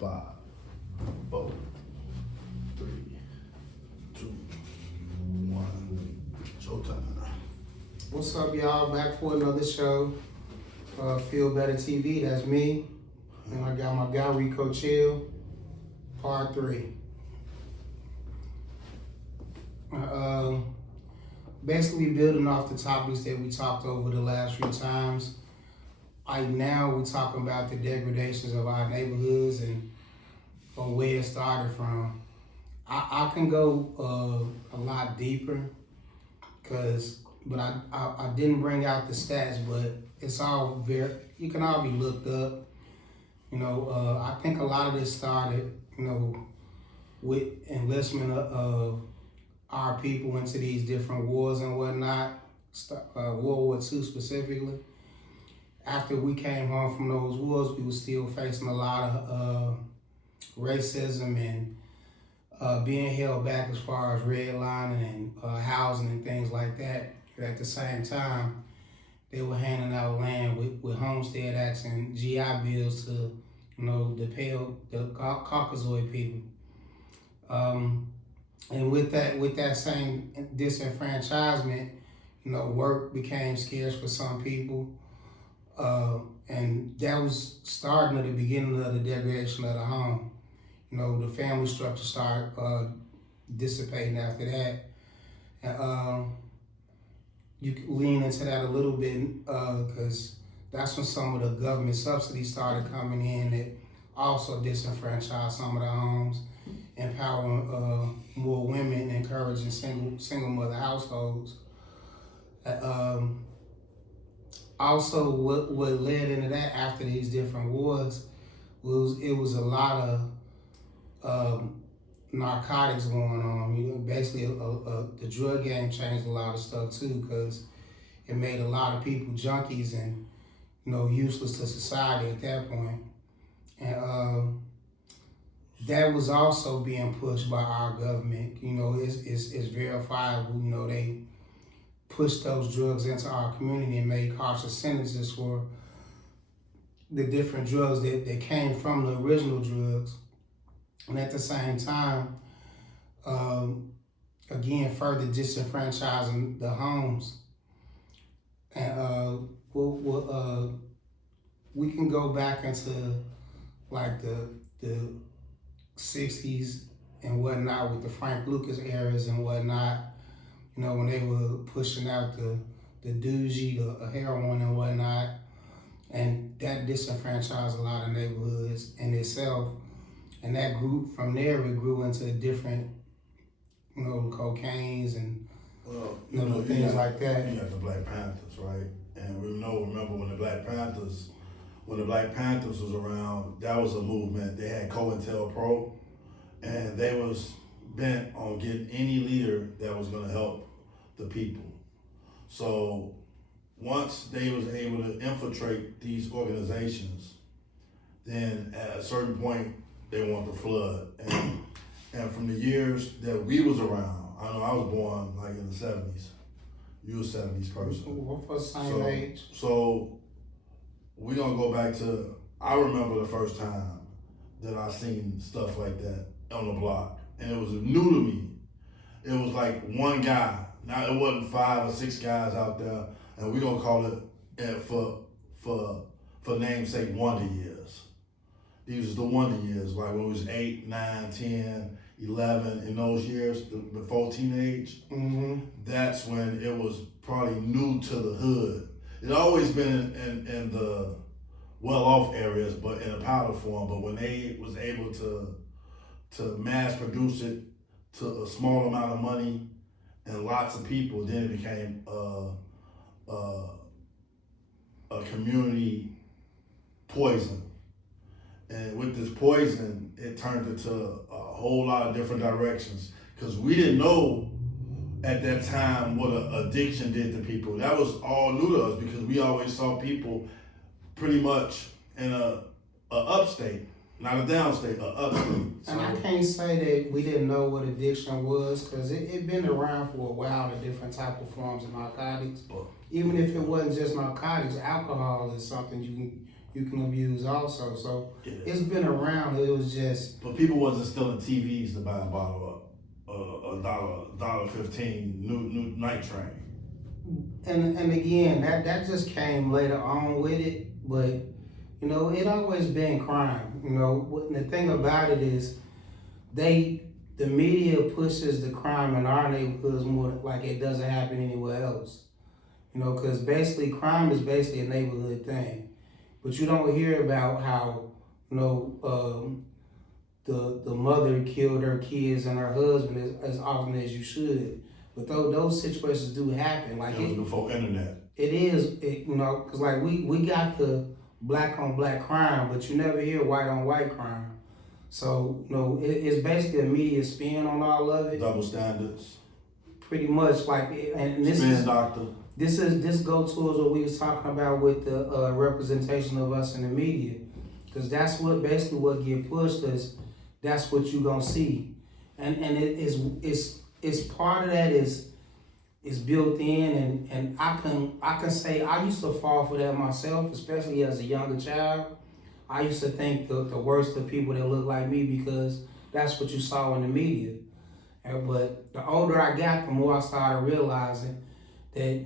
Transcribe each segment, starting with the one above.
5, 4, 3, 2, 1. Showtime. What's up, y'all? Back for another show. Feel Better TV. That's me. And I got my guy Rico Chill. Part 3. Basically building off the topics that we talked over the last few times. Right now we're talking about the degradations of our neighborhoods and where it started from. I can go a lot deeper but I didn't bring out the stats, but it's all you can all be looked up. I think a lot of this started, with enlistment of our people into these different wars and whatnot, World War II specifically. After we came home from those wars, we were still facing a lot of racism and being held back as far as redlining and housing and things like that. But at the same time, they were handing out land with homestead acts and GI bills to, the Caucasoid people. And with that same disenfranchisement, work became scarce for some people. And that was starting at the beginning of the degradation of the home. The family structure started dissipating after that. And you can lean into that a little bit because that's when some of the government subsidies started coming in that also disenfranchised some of the homes, empowering more women, encouraging single mother households. Also, what led into that after these different wars was a lot of narcotics going on. Basically, the drug game changed a lot of stuff too, because it made a lot of people junkies and useless to society at that point. And that was also being pushed by our government. It's verifiable. They pushed those drugs into our community and made harsher sentences for the different drugs that came from the original drugs. And at the same time, again, further disenfranchising the homes. And we can go back into like the 60s and whatnot with the Frank Lucas eras and whatnot. When they were pushing out the doogie, the heroin and whatnot, and that disenfranchised a lot of neighborhoods in itself. And that group from there, it grew into different, cocaines and things like that. You got the Black Panthers, right? And remember when the Black Panthers was around, that was a movement. They had COINTELPRO, and they was bent on getting any leader that was going to help the people. So once they was able to infiltrate these organizations, then at a certain point they want to flood. And from the years that we was around, I know I was born like in the 70s. You a 70s person. We're for the same age. So we're gonna go back to, I remember the first time that I seen stuff like that on the block. And it was new to me. It was like one guy. Now it wasn't 5 or 6 guys out there, and we're gonna call it for namesake Wonder Years. These was the Wonder Years, like when it was 8, 9, 10, 11, in those years before teenage. Mm-hmm. That's when it was probably new to the hood. It always been in the well-off areas, but in a powder form. But when they was able to mass produce it to a small amount of money and lots of people, then it became a community poison. And with this poison, it turned into a whole lot of different directions, because we didn't know at that time what an addiction did to people. That was all new to us, because we always saw people pretty much in a upstate. Not a downstate, a upstate. And I can't say that we didn't know what addiction was, because it been around for a while, the different type of forms of narcotics. Even if it wasn't just narcotics, alcohol is something you can abuse also. So Yeah. it's been around. It was just. But people wasn't stealing TVs to buy a bottle of $1.15 new night train. And again, that just came later on with it, but it always been crime. The thing about it is, the media pushes the crime in our neighborhoods more like it doesn't happen anywhere else. Because basically crime is basically a neighborhood thing, but you don't hear about how the mother killed her kids and her husband as often as you should. But those situations do happen. Like it was before internet. It is, because like we got the black on black crime, but you never hear white on white crime. So it's basically a media spin on all of it. Double standards. Pretty much and this spin is doctor. This go towards what we was talking about with the representation of us in the media, because that's what basically what get pushed is that's what you gonna see, and it's part of that is built in, and I can say I used to fall for that myself, especially as a younger child. I used to think the worst of people that look like me because that's what you saw in the media. But the older I got, the more I started realizing that,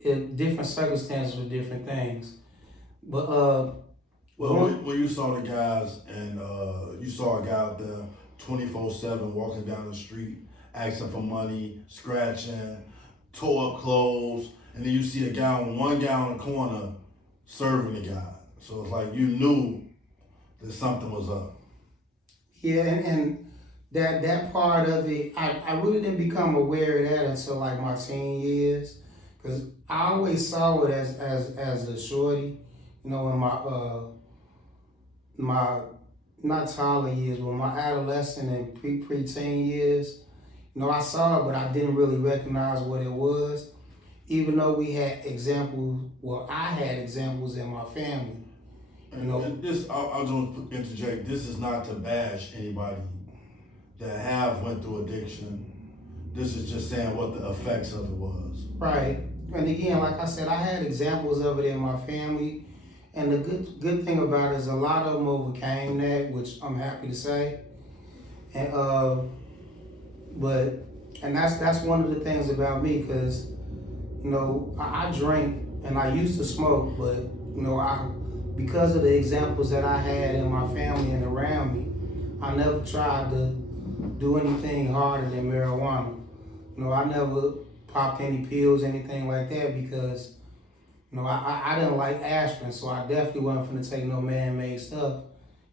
in different circumstances with different things. But when you saw the guys and you saw a guy out there 24/7 walking down the street, asking for money, scratching, tore up clothes, and then you see one guy on the corner serving the guy. So it's like you knew that something was up. Yeah, and that part of it, I really didn't become aware of that until like my teen years, because I always saw it as a shorty, in my not toddler years, but my adolescent and preteen years. I saw it, but I didn't really recognize what it was, even though we had examples. Well, I had examples in my family. And this, I'll just interject. This is not to bash anybody that have went through addiction. This is just saying what the effects of it was. Right. And again, like I said, I had examples of it in my family. And the good thing about it is a lot of them overcame that, which I'm happy to say. And that's one of the things about me, because I drink and I used to smoke, but because of the examples that I had in my family and around me, I never tried to do anything harder than marijuana. I never popped any pills, anything like that, because I didn't like aspirin, so I definitely wasn't finna take no man-made stuff.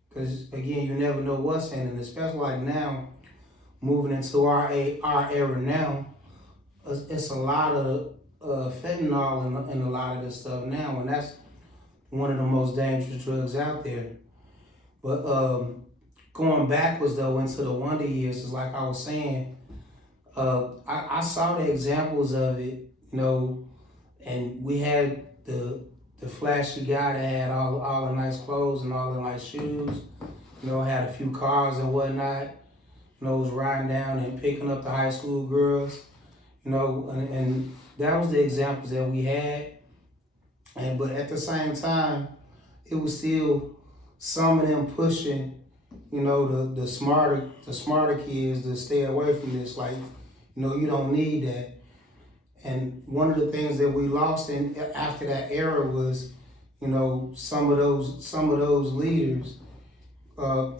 Because again, you never know what's in it, especially like now, moving into our era now, it's a lot of fentanyl in a lot of this stuff now, and that's one of the most dangerous drugs out there. But going backwards though into the Wonder Years, is like I was saying, I saw the examples of it, and we had the flashy guy that had all the nice clothes and all the nice shoes, had a few cars and whatnot, was riding down and picking up the high school girls, and that was the examples that we had. But at the same time, it was still some of them pushing, the smarter kids to stay away from this. Like, you don't need that. And one of the things that we lost after that era was, some of those leaders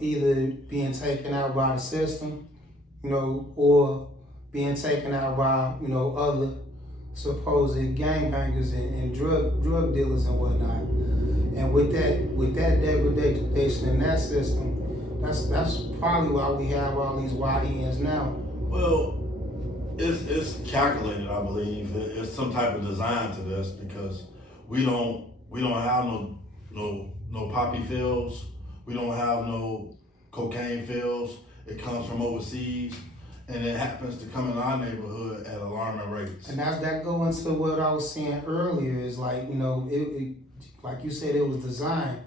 either being taken out by the system, or being taken out by, other supposed gangbangers and drug dealers and whatnot. And with that degradation in that system, that's probably why we have all these YNs now. Well, it's calculated, I believe. It's some type of design to this, because we don't have no poppy fields. We don't have no cocaine fields. It comes from overseas, and it happens to come in our neighborhood at alarming rates. And that go into what I was saying earlier, is like, it like you said, it was designed.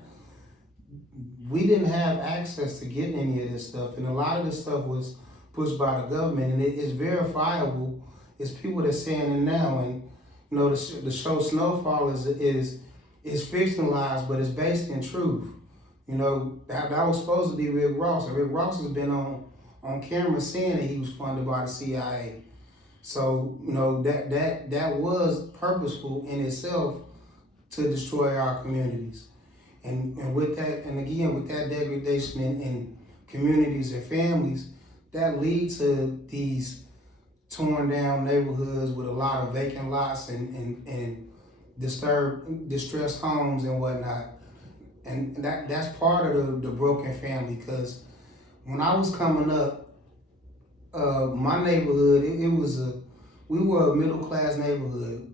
We didn't have access to getting any of this stuff, and a lot of this stuff was pushed by the government, and it is verifiable. It's people that's saying it now, and the show Snowfall is it's fictionalized, but it's based in truth. You know, that was supposed to be Rick Ross, and Rick Ross has been on camera saying that he was funded by the CIA. So, you know, that was purposeful in itself to destroy our communities. And with that, and again, with that degradation in communities and families, that leads to these torn down neighborhoods with a lot of vacant lots and distressed homes and whatnot. And that's part of the broken family, because when I was coming up, my neighborhood, we were a middle class neighborhood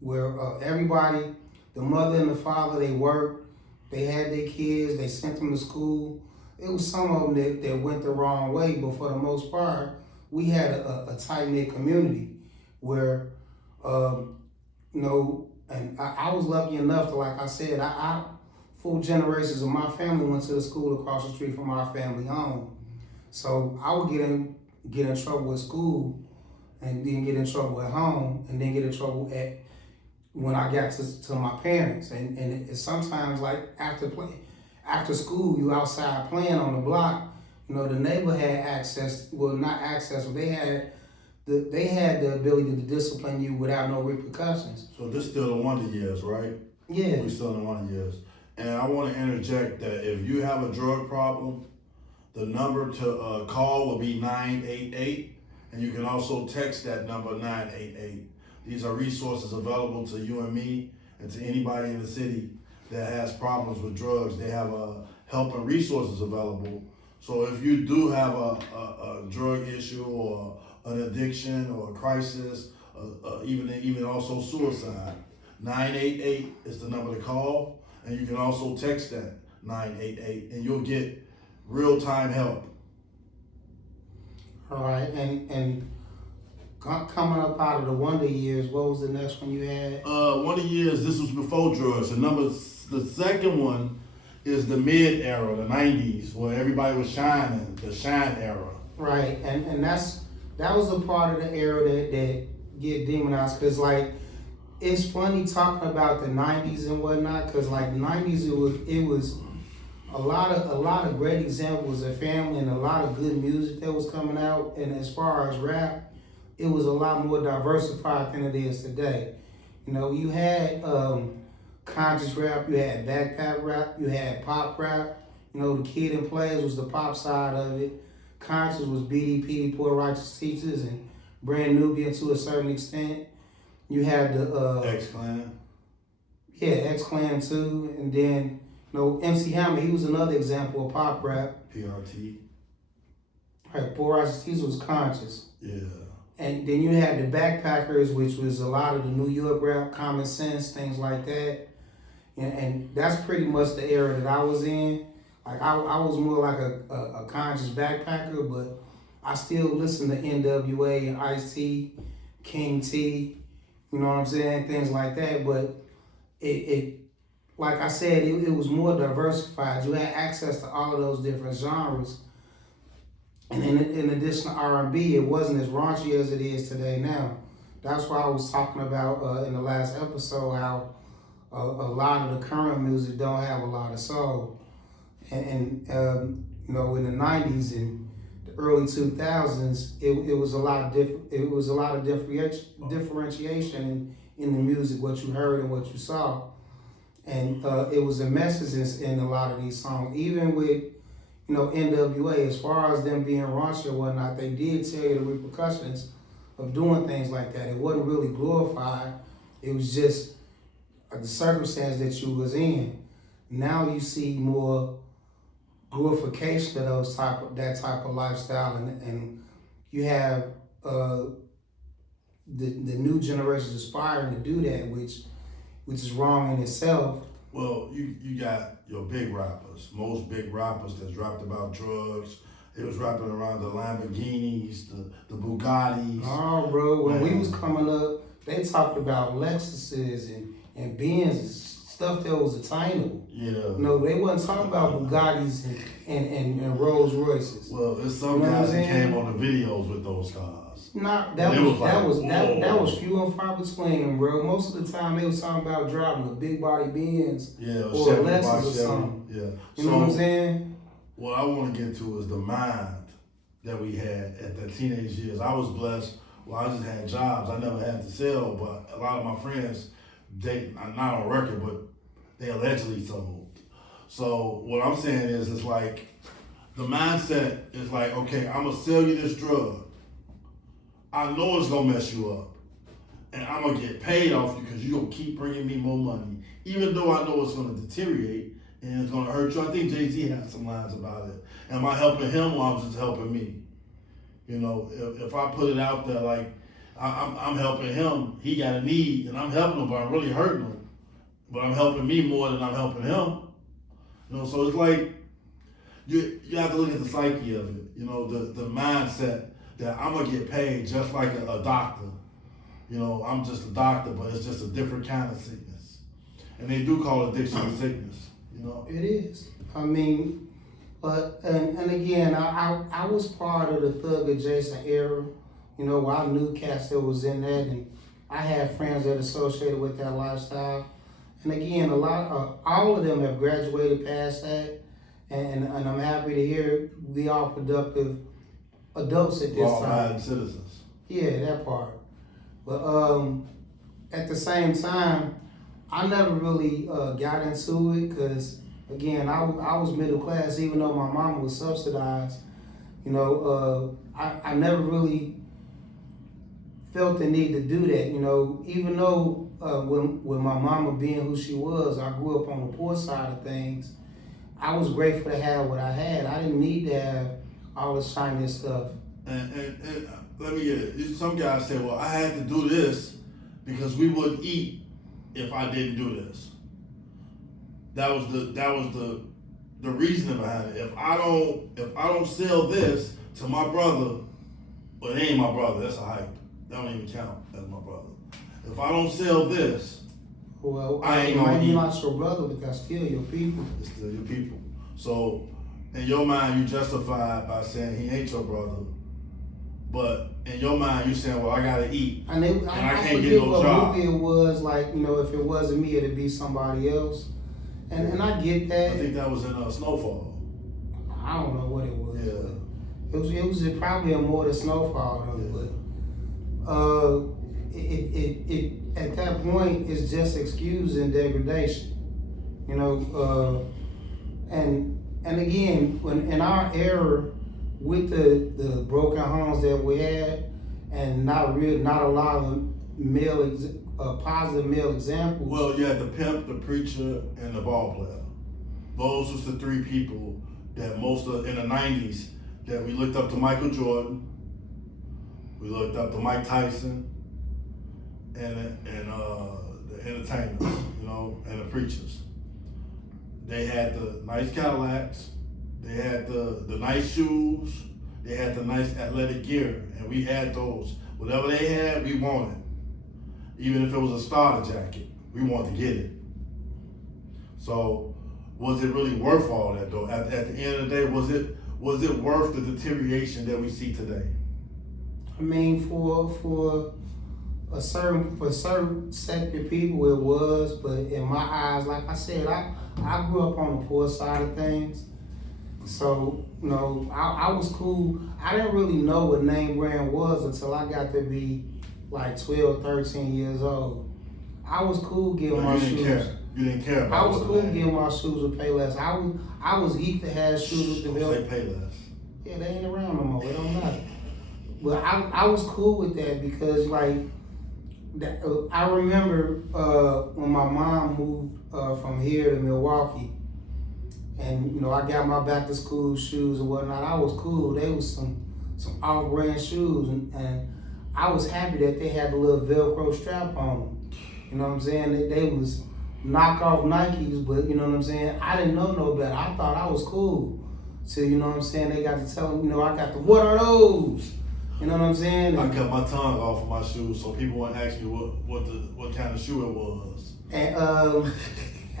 where everybody, the mother and the father, they worked, they had their kids, they sent them to school. It was some of them that went the wrong way, but for the most part, we had a tight-knit community where, you know, and I was lucky enough to, like I said, I 4 generations of my family went to the school across the street from our family home. So I would get in trouble at school, and then get in trouble at home, and then get in trouble when I got to my parents. And it's sometimes like after school, you outside playing on the block. You know, the neighbor had access, well, not access, but they had the ability to discipline you without no repercussions. So this still the wonder years, right? Yeah. We still in the wonder years. And I want to interject that if you have a drug problem, the number to call will be 988, and you can also text that number 988. These are resources available to you and me and to anybody in the city that has problems with drugs. They have help and resources available. So if you do have a drug issue or an addiction or a crisis, even also suicide, 988 is the number to call, and you can also text that 988, and you'll get real-time help. All right, and coming up out of the wonder years, what was the next one you had? Wonder years, this was before drugs. The second one is the mid era, the 90s, where everybody was shining, the shine era. Right, and that was a part of the era that get demonized, because like, it's funny talking about the 90s and whatnot, because like the 90s, it was a lot of great examples of family and a lot of good music that was coming out. And as far as rap, it was a lot more diversified than it is today. You know, you had conscious rap, you had backpack rap, you had pop rap. You know, the Kid and Players was the pop side of it. Conscious was BDP, Poor Righteous Teachers, and Brand Nubian to a certain extent. You had the X-Clan. Yeah, X-Clan too, and then, you know, MC Hammer, he was another example of pop rap. PRT. Right, Poor Righteous Teachers was conscious. Yeah. And then you had the Backpackers, which was a lot of the New York rap, Common Sense, things like that. And that's pretty much the era that I was in. Like I was more like a conscious backpacker, but I still listen to NWA and Ice-T, King T, you know what I'm saying, things like that. But it like I said, it was more diversified. You had access to all of those different genres. And in addition to R&B, it wasn't as raunchy as it is today now. That's why I was talking about in the last episode how a lot of the current music don't have a lot of soul. And you know, in the 90s and the early 2000s, it was a lot of differentiation in the music, what you heard and what you saw. And it was a message in a lot of these songs. Even with, you know, NWA, as far as them being raunchy or whatnot, they did tell you the repercussions of doing things like that. It wasn't really glorified. It was just the circumstance that you was in. Now you see more glorification of that type of lifestyle, and you have the new generation aspiring to do that, which is wrong in itself. Well, you got your big rappers. Most big rappers that's rapped about drugs. They was rapping around the Lamborghinis, the Bugattis. Oh, bro, when we was coming up, they talked about Lexuses and Benzes, stuff that was attainable. Yeah. No, they wasn't talking about Bugattis and Rolls Royces. Well, there's some guys that came on the videos with those cars. Nah, that was few and far between, bro. Most of the time they was talking about driving a big body Benz or a Lexus or something. Yeah. You know what I'm saying? What I want to get to is the mind that we had at the teenage years. I was blessed. Well, I just had jobs. I never had to sell, but a lot of my friends, they not on record, but they allegedly sold. So what I'm saying is, it's like the mindset is like, okay, I'm gonna sell you this drug. I know it's gonna mess you up, and I'm gonna get paid off you because you're gonna keep bringing me more money, even though I know it's gonna deteriorate and it's gonna hurt you. I think Jay-Z had some lines about it. Am I helping him or I'm just helping me? You know, if I put it out there like I'm helping him, he got a need, and I'm helping him, but I'm really hurting him. But I'm helping me more than I'm helping him. You know, so it's like you have to look at the psyche of it. You know, the mindset that I'm gonna get paid just like a doctor. You know, I'm just a doctor, but it's just a different kind of sickness. And they do call addiction a sickness. You know, it is. I mean, but and again, I was part of the thug adjacent era. You know, where I knew cats that was in that, and I had friends that associated with that lifestyle. And again, all of them have graduated past that, and I'm happy to hear we are productive adults at this time. Law-abiding citizens. Yeah, that part. But at the same time, I never really got into it because, again, I was middle class, even though my mom was subsidized. You know, I never really felt the need to do that. You know, even though with my mama being who she was, I grew up on the poor side of things. I was grateful to have what I had. I didn't need to have all this shiny stuff. And let me get it. Some guys say, well, I had to do this because we wouldn't eat if I didn't do this. That was the reasoning behind it. If I don't sell this to my brother, well, it ain't my brother, that's a hype. That don't even count as my brother. If I don't sell this, well, I ain't gonna might eat. be not your brother, but that's still your people. It's still your people. So in your mind, you justify it by saying he ain't your brother. But in your mind, you saying, well, I gotta eat. And I can't get no job. Movie it was like, you know, if it wasn't me, it'd be somebody else. And I get that. I think that was in Snowfall. I don't know what it was. Yeah. It was probably more than Snowfall though, Yeah. but it at that point it's just excusing degradation. You know, and again, when in our era with the broken homes that we had and not a lot of positive male examples. Well, you had the pimp, the preacher, and the ball player. Those was the three people that in the 90s that we looked up to Michael Jordan, we looked up to Mike Tyson, and the entertainers, you know, and the preachers. They had the nice Cadillacs, they had the nice shoes, they had the nice athletic gear, and we had those. Whatever they had, we wanted. Even if it was a starter jacket, we wanted to get it. So, was it really worth all that though? At the end of the day, was it worth the deterioration that we see today? I mean, for a certain sect of people, it was. But in my eyes, like I said, I grew up on the poor side of things. So, you know, I was cool. I didn't really know what name brand was until I got to be like 12, 13 years old. I was cool getting my shoes. You didn't care about I was cool getting my shoes with Payless. I was geeked to have shoes with the Say Payless. Yeah, they ain't around no more. It don't matter. But I was cool with that because like I remember when my mom moved from here to Milwaukee, and you know I got my back to school shoes and whatnot. I was cool. They was some off-brand shoes, and I was happy that they had the little Velcro strap on them. You know what I'm saying? They was knockoff Nikes, but you know what I'm saying? I didn't know no better. I thought I was cool. So you know what I'm saying? They got to tell them, you know, I got the, what are those? You know what I'm saying? I cut my tongue off of my shoes so people wouldn't ask me what kind of shoe it was.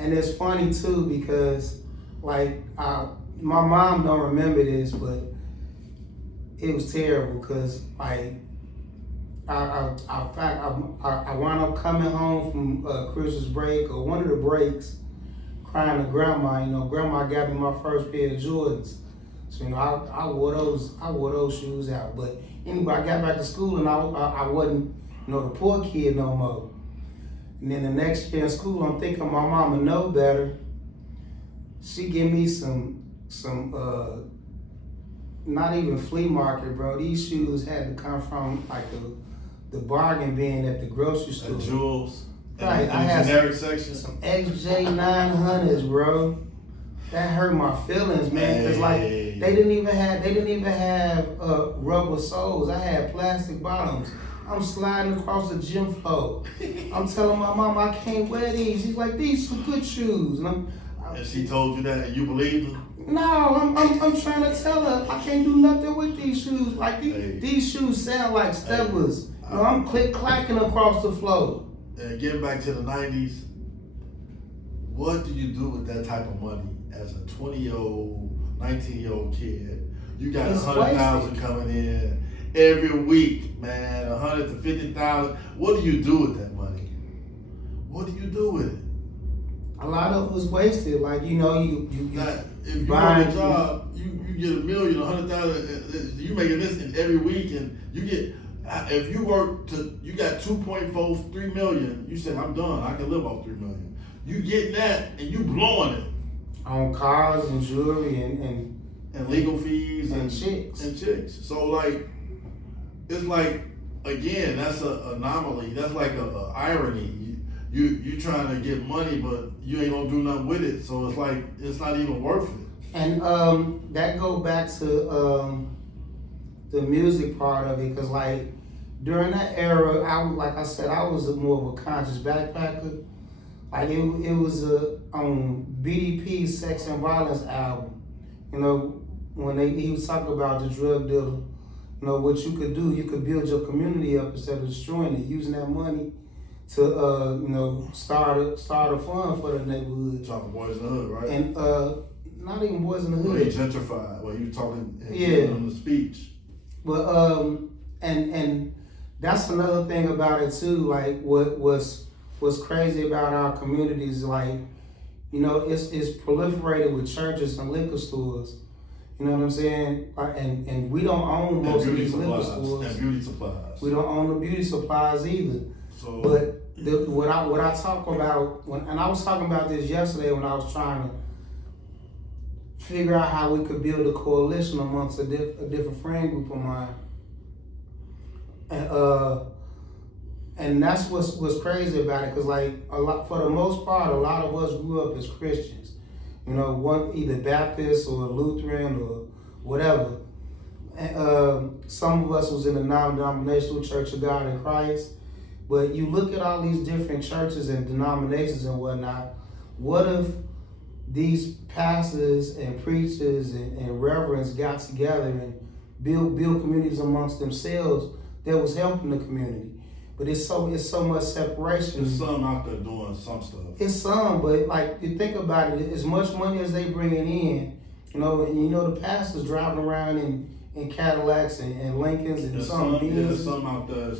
And it's funny too because, like, my mom don't remember this, but it was terrible because, like, I wound up coming home from Christmas break or one of the breaks, crying to grandma. You know, grandma got me my first pair of Jordans, so you know I wore those shoes out. But anyway, I got back to school and I wasn't, you know, the poor kid no more. And then the next year in school, I'm thinking my mama know better. She give me some not even flea market, bro. These shoes had to come from like the bargain bin at the grocery store. At Jewels. Right, In I the had generic section. some XJ900s, bro. That hurt my feelings, man. Cause like they didn't even have rubber soles. I had plastic bottoms. I'm sliding across the gym floor. I'm telling my mom I can't wear these. She's like, these some good shoes, and and she told you that, and you believed her? no, I'm trying to tell her I can't do nothing with these shoes. Like these shoes sound like steppers. You know, I'm clacking across the floor. And getting back to the 90s, what do you do with that type of money as a 20-year-old, 19-year-old kid? You got It's 100,000 coming in every week, man. 100 to 50,000. What do you do with that money? What do you do with it? A lot of it was wasted. Like, you know, you Now, if you buy work a job, you get $1 million, 100,000. You making this in every week, and you get. If you work you got 2.4, 3 million. You said I'm done. I can live off 3 million. You getting that, and you blowing it on cars and jewelry and legal fees and chicks. and chicks. So like, it's like again, that's an anomaly. That's like a irony. You trying to get money, but you ain't gonna do nothing with it. So it's like it's not even worth it. And that go back to the music part of it, cause like during that era, like I said, I was more of a conscious backpacker. Like it was on BDP Sex and Violence album. You know, when he was talking about the drug dealer. You know what you could do? You could build your community up instead of destroying it, using that money to you know start a fund for the neighborhood. Talking Boys in the Hood, right? And not even Boys in the Hood. Well, he gentrified. Well, he was talking in the speech. But and that's another thing about it too. Like what's crazy about our communities, like, you know, it's proliferated with churches and liquor stores. You know what I'm saying? And we don't own most of these liquor stores. And beauty supplies. We don't own the beauty supplies either. So, but what I talk about and I was talking about this yesterday when I was trying to figure out how we could build a coalition amongst a different friend group of mine. And that's what's crazy about it, cause like for the most part, a lot of us grew up as Christians. You know, one either Baptist or Lutheran or whatever. And, some of us was in the non-denominational Church of God in Christ. But you look at all these different churches and denominations and whatnot. What if these pastors and preachers and reverends got together and build communities amongst themselves that was helping the community? But it's so much separation. There's some out there doing some stuff. It's some, but like you think about it, as much money as they bringing in, you know, and you know the pastors driving around in Cadillacs and Lincolns and some There's some out there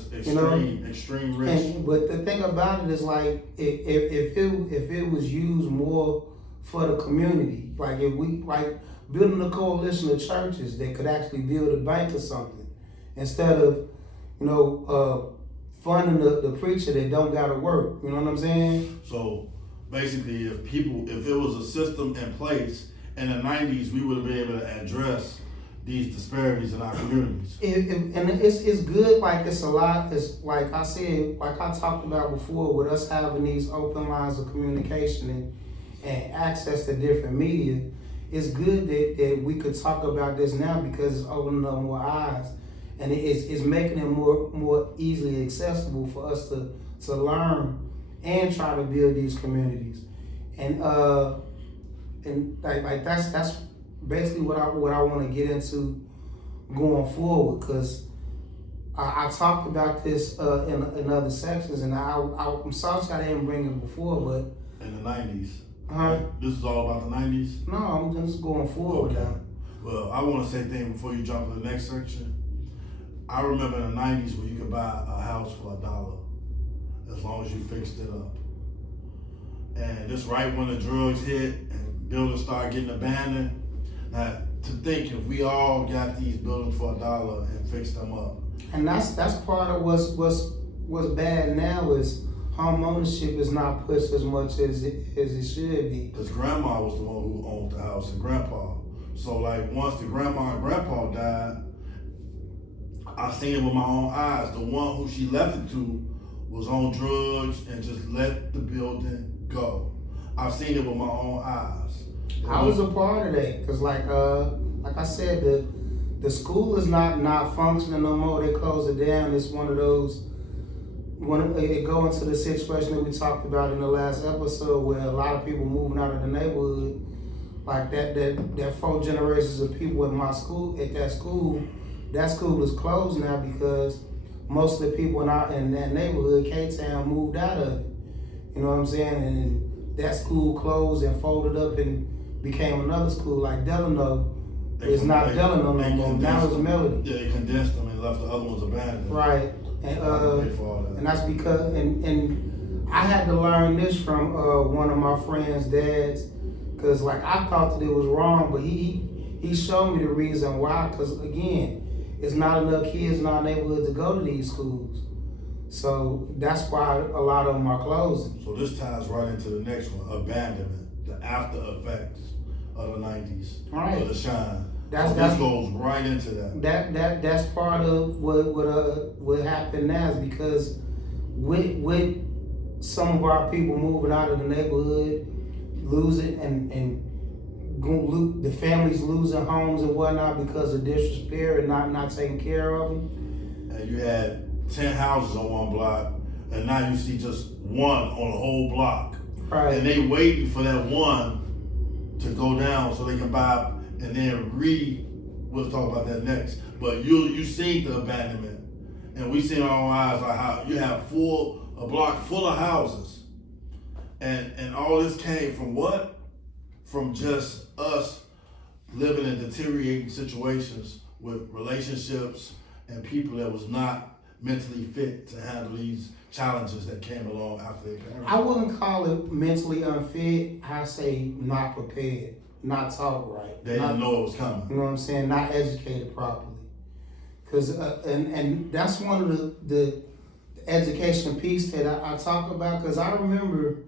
extreme rich. But the thing about it is like if it was used more for the community, like if we like building a coalition of churches that could actually build a bank or something, instead of, you know, funding the preacher that don't gotta work. You know what I'm saying? So basically, if it was a system in place in the 90s, we would have been able to address these disparities in our communities. And it's good. Like it's a lot. It's like I said, like I talked about before, with us having these open lines of communication and access to different media. It's good that we could talk about this now because it's opening up more eyes. And it's making it more easily accessible for us to learn and try to build these communities. And like that's basically what I want to get into going forward, because I talked about this in other sections, and I'm sorry I didn't bring it before, but in the 90s. This is all about the 90s? No, I'm just going forward Okay. now. Well, I want to say thing before you jump to the next section. I remember in the 90s when you could buy a house for $1 as long as you fixed it up. And this right when the drugs hit and buildings started getting abandoned. Now, to think if we all got these buildings for $1 and fixed them up. And that's part of what's bad now is home ownership is not pushed as much as it should be. Because grandma was the one who owned the house and grandpa. So like once the grandma and grandpa died, I seen it with my own eyes. The one who she left it to was on drugs and just let the building go. I've seen it with my own eyes. I was a part of that because like I said, the school is not functioning no more. They closed it down. It's one of those. When it go into the situation that we talked about in the last episode, where a lot of people moving out of the neighborhood, like that 4 generations of people in my school, at that school is closed now because most of the people in that neighborhood, K-Town, moved out of it. You know what I'm saying? And that school closed and folded up and became another school like Delano. It's not Delano no more. Now it's Melody. Yeah, they condensed them and left the other ones abandoned. Right. And that's because and I had to learn this from one of my friend's dads, because like I thought that it was wrong, but he showed me the reason why. Because again, it's not enough kids in our neighborhood to go to these schools, so that's why a lot of them are closing. So this ties right into the next one: abandonment, the after effects of the 90s, right? Of the shine. This goes right into that. That's part of what happened now is because with some of our people moving out of the neighborhood, losing and the families losing homes and whatnot because of disrepair and not taking care of them. And you had 10 houses on one block, and now you see just one on the whole block. Right. And they waiting for that one to go down so they can buy. And then we'll talk about that next. But you seen the abandonment, and we seen our own eyes like how you have a block full of houses, and all this came from what? From just us living in deteriorating situations with relationships and people that was not mentally fit to handle these challenges that came along after their parents. I wouldn't call it mentally unfit. I say not prepared. Not taught right. They didn't know it was coming. You know what I'm saying? Not educated properly. Cause and that's one of the education piece that I talk about. Cause I remember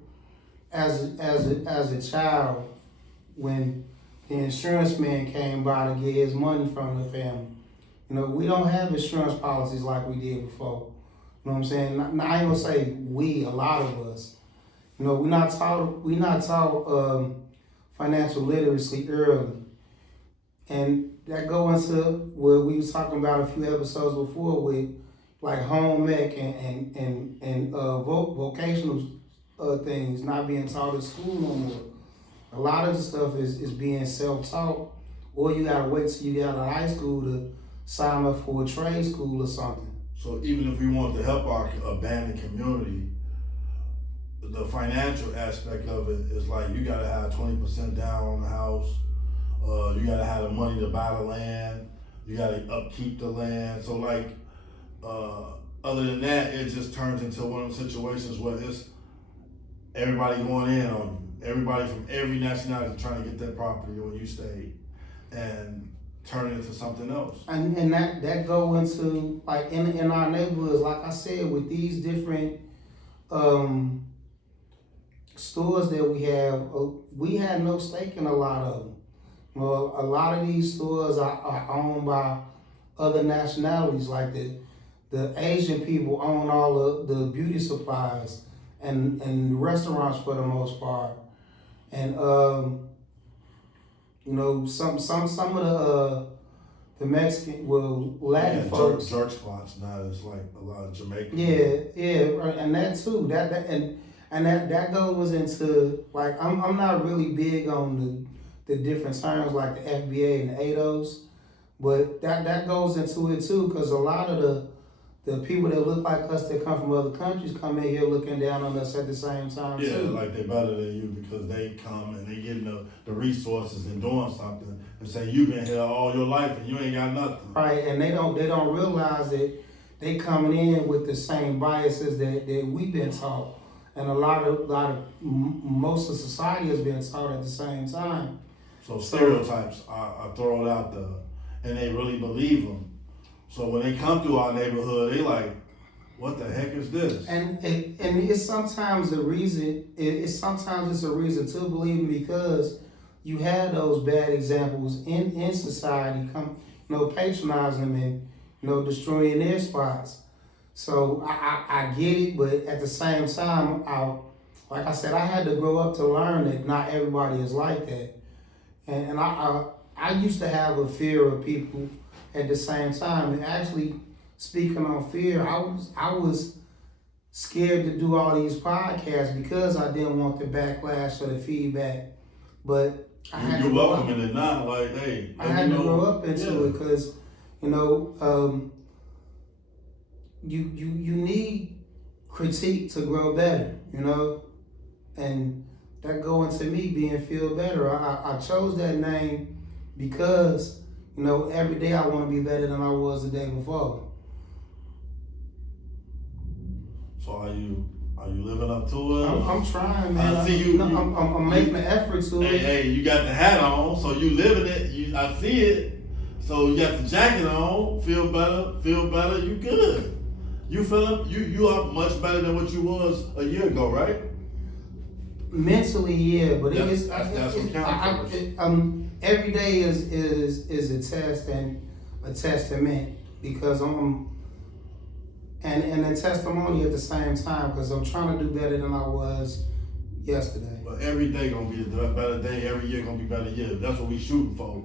as a child when the insurance man came by to get his money from the family. You know, we don't have insurance policies like we did before. You know what I'm saying? I ain't gonna say we, a lot of us. You know, we're not taught financial literacy early. And that go into what we was talking about a few episodes before with like home ec and vocational things not being taught at school no more. A lot of the stuff is being self-taught, or you gotta wait till you get out of high school to sign up for a trade school or something. So even if we want to help our abandoned community, the financial aspect of it is like you gotta have 20% down on the house. You gotta have the money to buy the land. You gotta upkeep the land. So like, other than that, it just turns into one of the situations where it's everybody going in on you. Everybody from every nationality trying to get that property where you stay and turn it into something else. And that go into like in our neighborhoods, like I said, with these different stores that we had no stake in a lot of them. Well, a lot of these stores are owned by other nationalities, like the Asian people own all of the beauty supplies and the restaurants for the most part. And you know, some of the Mexican, Latin folks. Jerk spots now. It's like a lot of Jamaican. Yeah, right. And that too. That goes into like I'm not really big on the different terms like the FBA and the ADOS, but that goes into it too, because a lot of the people that look like us that come from other countries come in here looking down on us at the same time Yeah, too. like they're better than you because they come and they getting the resources and doing something and say you've been here all your life and you ain't got nothing. Right, and they don't realize that they coming in with the same biases that we've been taught, and most of society has been taught at the same time. So stereotypes are thrown out there, and they really believe them. So when they come through our neighborhood, they like, what the heck is this? And it's sometimes a reason. Sometimes it's a reason to believe them because you had those bad examples in society patronizing them and destroying their spots. So I get it, but at the same time, like I said, I had to grow up to learn that not everybody is like that. And I used to have a fear of people at the same time. And actually, speaking on fear, I was scared to do all these podcasts because I didn't want the backlash or the feedback. But I had you're welcoming it now, like, hey. I had to grow up into it because, you need critique to grow better, and that go into me being feel better. I chose that name because, every day I want to be better than I was the day before. So are you living up to it? I'm trying, man. I see you. I'm making an effort to it. Hey, you got the hat on, so you living it. I see it. So you got the jacket on. Feel better. You good. You feeling? You are much better than what you was a year ago, right? Mentally, yeah, but that's what counts. Every day is a test and a testament because and a testimony at the same time because I'm trying to do better than I was yesterday. But every day gonna be a better day. Every year gonna be a better year. That's what we shooting for.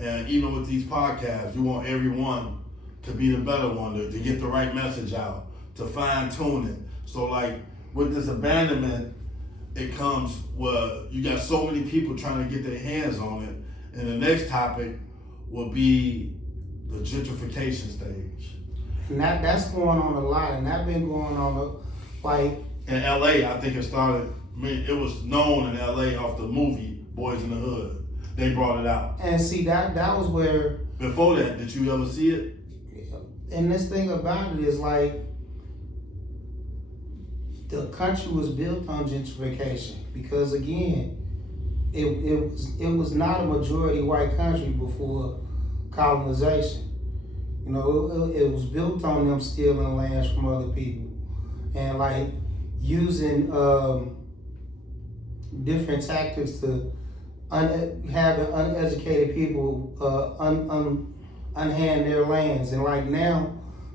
And even with these podcasts, you want everyone to be the better one, to get the right message out, to fine tune it. So like with this abandonment, it comes where you got so many people trying to get their hands on it. And the next topic will be the gentrification stage. And that's going on a lot, and that's been going on like in LA. I think it started. It was known in LA off the movie Boys in the Hood. They brought it out. And see that was where. Before that, did you ever see it? And this thing about it is like the country was built on gentrification because again, it was not a majority white country before colonization. It was built on them stealing lands from other people and like using different tactics to having uneducated people unhand their lands. And like now,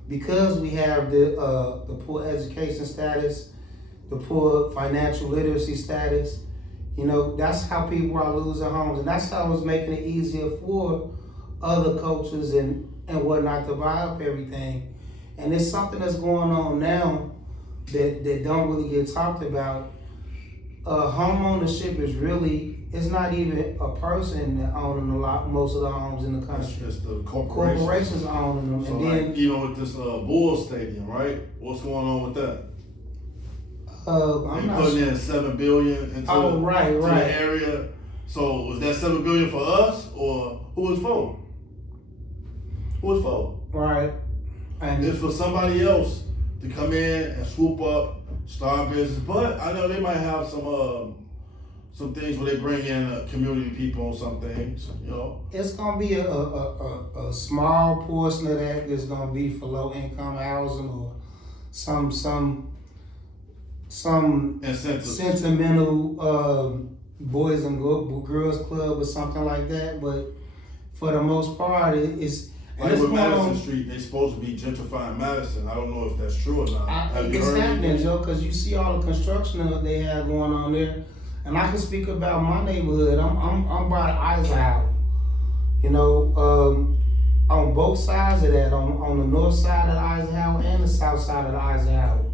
because we have the poor education status, the poor financial literacy status, that's how people are losing homes, and that's how it's making it easier for other cultures and whatnot to buy up everything. And it's something that's going on now that don't really get talked about. Home ownership is really, it's not even a person that owning most of the homes in the country. It's the corporations owning them. So and like, then even with this Bulls stadium, right? What's going on with that? I'm they not putting sure. in $7 billion into the area. So was that $7 billion for us or who was for? Who was for? Right. And it's for somebody else to come in and swoop up, start business. But I know they might have some things where they bring in community people on some things, It's gonna be a small portion of that is gonna be for low income housing or some incentives. Sentimental boys and girls club or something like that. But for the most part, it's like with Madison Street, they supposed to be gentrifying Madison. I don't know if that's true or not. It's happening, Joe, because you see all the construction that they have going on there. And I can speak about my neighborhood. I'm by Eisenhower. On both sides of that, on the north side of the Eisenhower and the south side of the Eisenhower.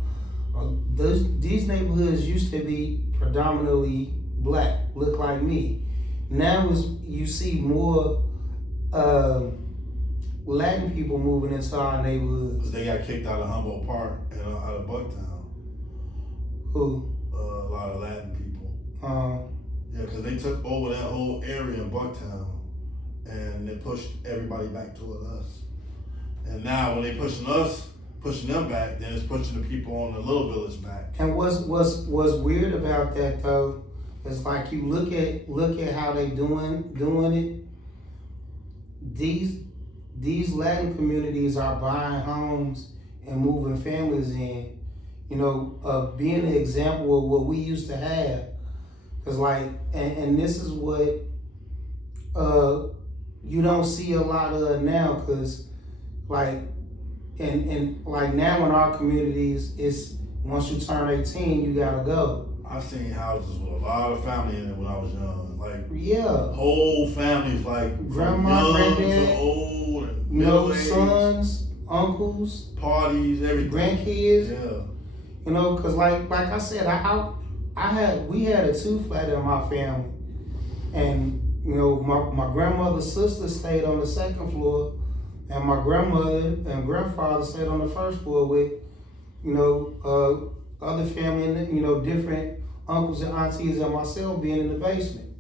These neighborhoods used to be predominantly black, look like me. Now you see more Latin people moving into our neighborhoods. Cause they got kicked out of Humboldt Park and out of Bucktown. Who? A lot of Latin people. Yeah, cause they took over that whole area in Bucktown, and they pushed everybody back toward us. And now when they pushing them back, then it's pushing the people on the little village back. And what's weird about that though is like you look at how they doing it. These Latin communities are buying homes and moving families in. You know, being an example of what we used to have. Cause like, and this is what you don't see a lot of now. Cause like, and like now in our communities, it's once you turn 18, you gotta go. I seen houses with a lot of family in it when I was young. Like Yeah, whole families, like grandma, from young granddad, to old, and you know, middle-aged, sons, uncles, parties, everything. grandkids. Yeah. You know, cause like I said, we had a 2-flat in my family, and you know my grandmother's sister stayed on the 2nd floor, and my grandmother and grandfather stayed on the 1st floor with, you know, other family and you know different uncles and aunties and myself being in the basement.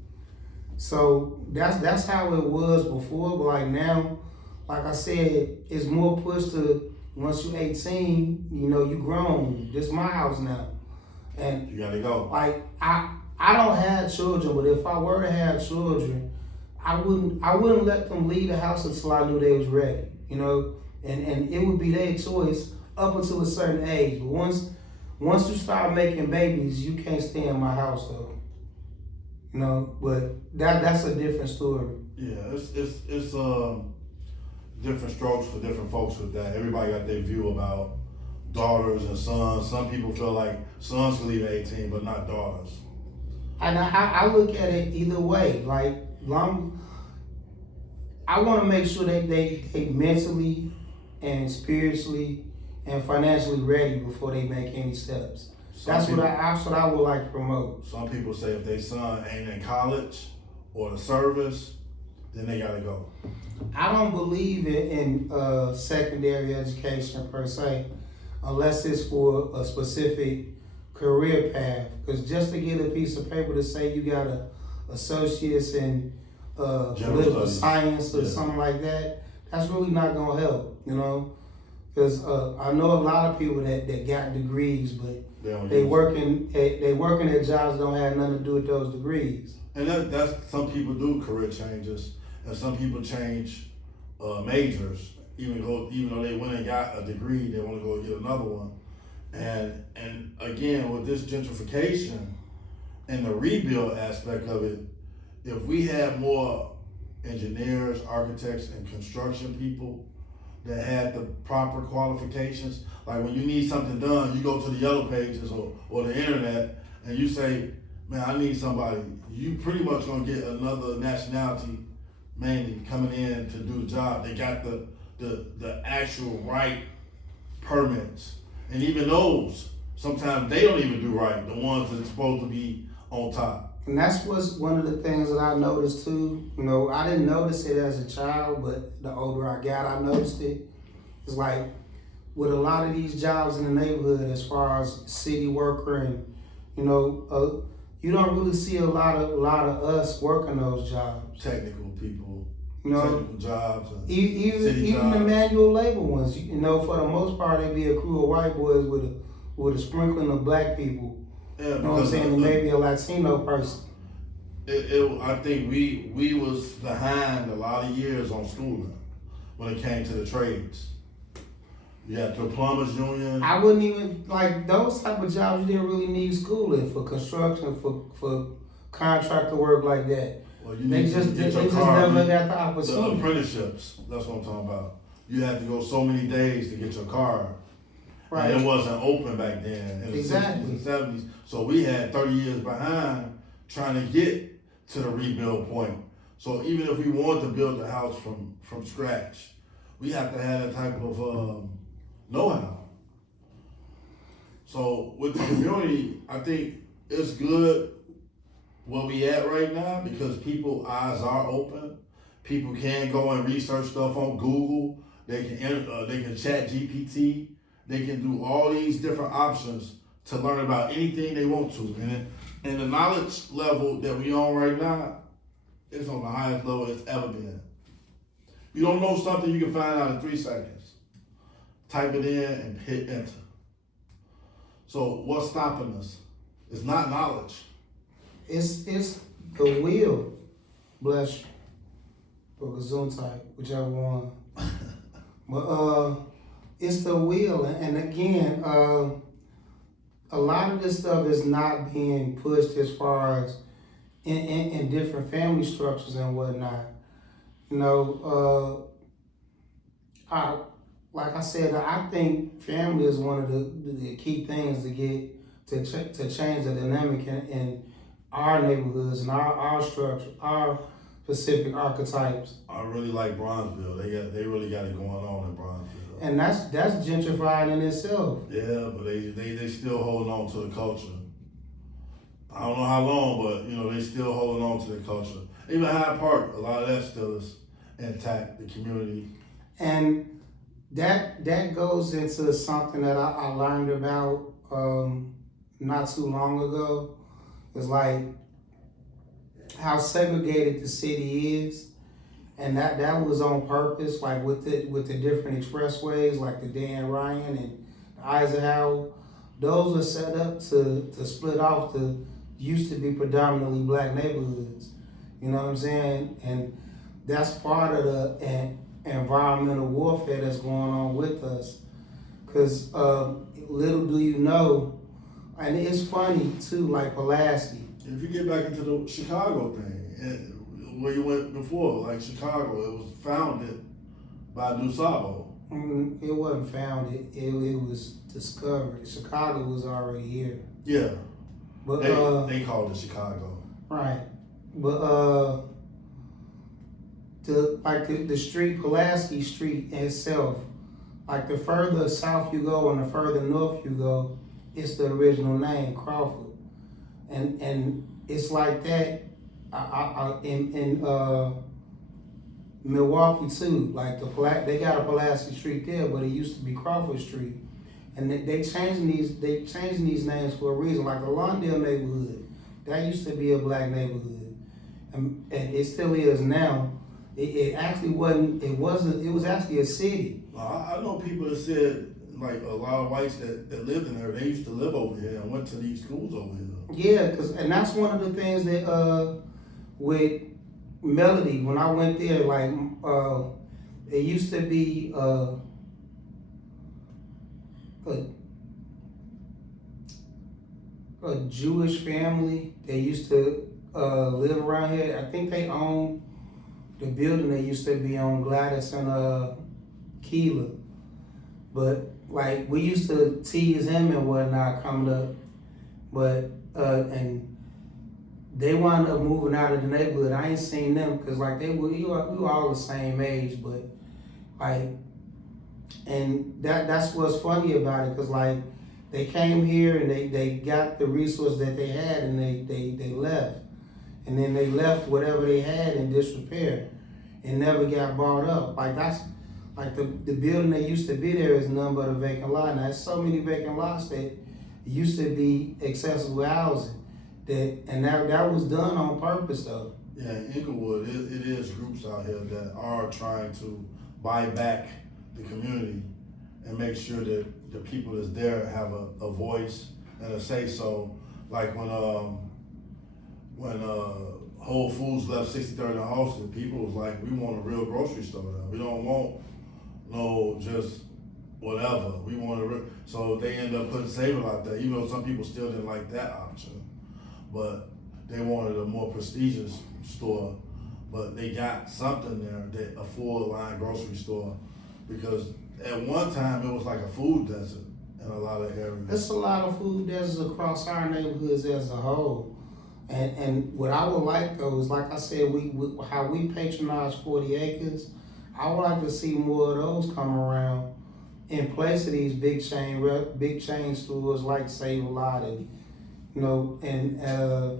So that's how it was before, but like now, like I said, it's more pushed to once you're 18, you know, you grown. This is my house now. And You gotta go. like I don't have children, but if I were to have children, I wouldn't let them leave the house until I knew they was ready, you know, and it would be their choice up until a certain age. But once you start making babies, you can't stay in my house though. You know, but that's a different story. Yeah, it's different strokes for different folks with that. Everybody got their view about daughters and sons. Some people feel like sons can leave at 18, but not daughters. And I look at it either way. Like I want to make sure that they mentally and spiritually and financially ready before they make any steps. That's what I would like to promote. Some people say if their son ain't in college or the service, then they gotta go. I don't believe in secondary education per se, unless it's for a specific career path. Because just to get a piece of paper to say you got a associate's in political science or something like that, that's really not gonna help, you know. Because I know a lot of people that got degrees, but they working at jobs that don't have nothing to do with those degrees. And that's some people do career changes, and some people change majors. Even though they went and got a degree, they want to go get another one. And again, with this gentrification and the rebuild aspect of it, if we had more engineers, architects, and construction people that had the proper qualifications, like when you need something done, you go to the yellow pages or the internet and you say, man, I need somebody. You pretty much gonna get another nationality mainly coming in to do the job. They got the actual right permits. And even those, sometimes they don't even do right, the ones that's supposed to be on top. And that's what's one of the things that I noticed too. You know, I didn't notice it as a child, but the older I got, I noticed it. It's like with a lot of these jobs in the neighborhood, as far as city worker and, you know, you don't really see a lot of us working those jobs. Technical people, you know, technical jobs, and even jobs. The manual labor ones. You know, for the most part, they be a crew of white boys with a sprinkling of black people. Yeah, you know what I'm saying? And maybe a Latino person. I think we was behind a lot of years on schooling when it came to the trades. You had the plumbers union. I wouldn't even, like those type of jobs, you didn't really need schooling for construction, for contractor work like that. Well, they just never got the opportunity. The apprenticeships, that's what I'm talking about. You had to go so many days to get your card. Right. And it wasn't open back then in the 60s and 70s. So we had 30 years behind trying to get to the rebuild point. So even if we wanted to build the house from scratch, we have to have that type of know-how. So with the community, I think it's good where we at right now because people's eyes are open. People can go and research stuff on Google. They can chat GPT. They can do all these different options to learn about anything they want to. And the knowledge level that we on right now is on the highest level it's ever been. You don't know something, you can find out in 3 seconds. Type it in and hit enter. So what's stopping us? It's not knowledge. It's the will. Bless you. Or Gesundheit, whichever one. But it's the will, and again, a lot of this stuff is not being pushed as far as in different family structures and whatnot. You know, like I said, I think family is one of the key things to get to change the dynamic in our neighborhoods and our structure, our specific archetypes. I really like Bronzeville. They really got it going on in Bronzeville. And that's gentrified in itself. Yeah, but they still holding on to the culture. I don't know how long, but they still holding on to the culture. Even Hyde Park, a lot of that still is intact, the community. And that goes into something that I learned about not too long ago. It's like how segregated the city is, and that was on purpose, like with the different expressways, like the Dan Ryan and Eisenhower. Those were set up to split off the used to be predominantly black neighborhoods. You know what I'm saying? And that's part of the environmental warfare that's going on with us. Because little do you know, and it's funny too, like Pulaski. If you get back into the Chicago thing, where you went before, like Chicago, it was founded by DuSable. It wasn't founded, it was discovered. Chicago was already here. Yeah, but they called it Chicago. Right, but the street, Pulaski Street itself, like the further south you go and the further north you go, it's the original name, Crawford. And it's like that in Milwaukee too. Like they got a Pulaski Street there, but it used to be Crawford Street. And they changing these names for a reason. Like the Lawndale neighborhood, that used to be a black neighborhood, and it still is now. It actually wasn't. It was actually a city. I know people that said, like, a lot of whites that lived in there, they used to live over here and went to these schools over here. Yeah, and that's one of the things that with Melody, when I went there, like it used to be a Jewish family. They used to live around here. I think they own the building that used to be on Gladys and Keeler. But like we used to tease him and whatnot coming up, but and they wound up moving out of the neighborhood. I ain't seen them because like we were all the same age, but like, and that's what's funny about it, because like they came here and they got the resource that they had and they left, and then they left whatever they had in disrepair and never got bought up. Like that's like the building that used to be there is none but a vacant lot. Now there's so many vacant lots that used to be accessible housing, and that was done on purpose though. Yeah, in Inglewood, it is groups out here that are trying to buy back the community and make sure that the people that's there have a voice and a say so. Like when Whole Foods left 63rd and Austin, people was like, we want a real grocery store now. We don't want no just whatever. We want a real, so they end up putting Save out there, even though some people still didn't like that option. But they wanted a more prestigious store, but they got something there, a full line grocery store, because at one time it was like a food desert in a lot of areas. There's a lot of food deserts across our neighborhoods as a whole. And what I would like though is, like I said, how we patronize 40 acres, I would like to see more of those come around in place of these big chain stores like Save a Lot, and and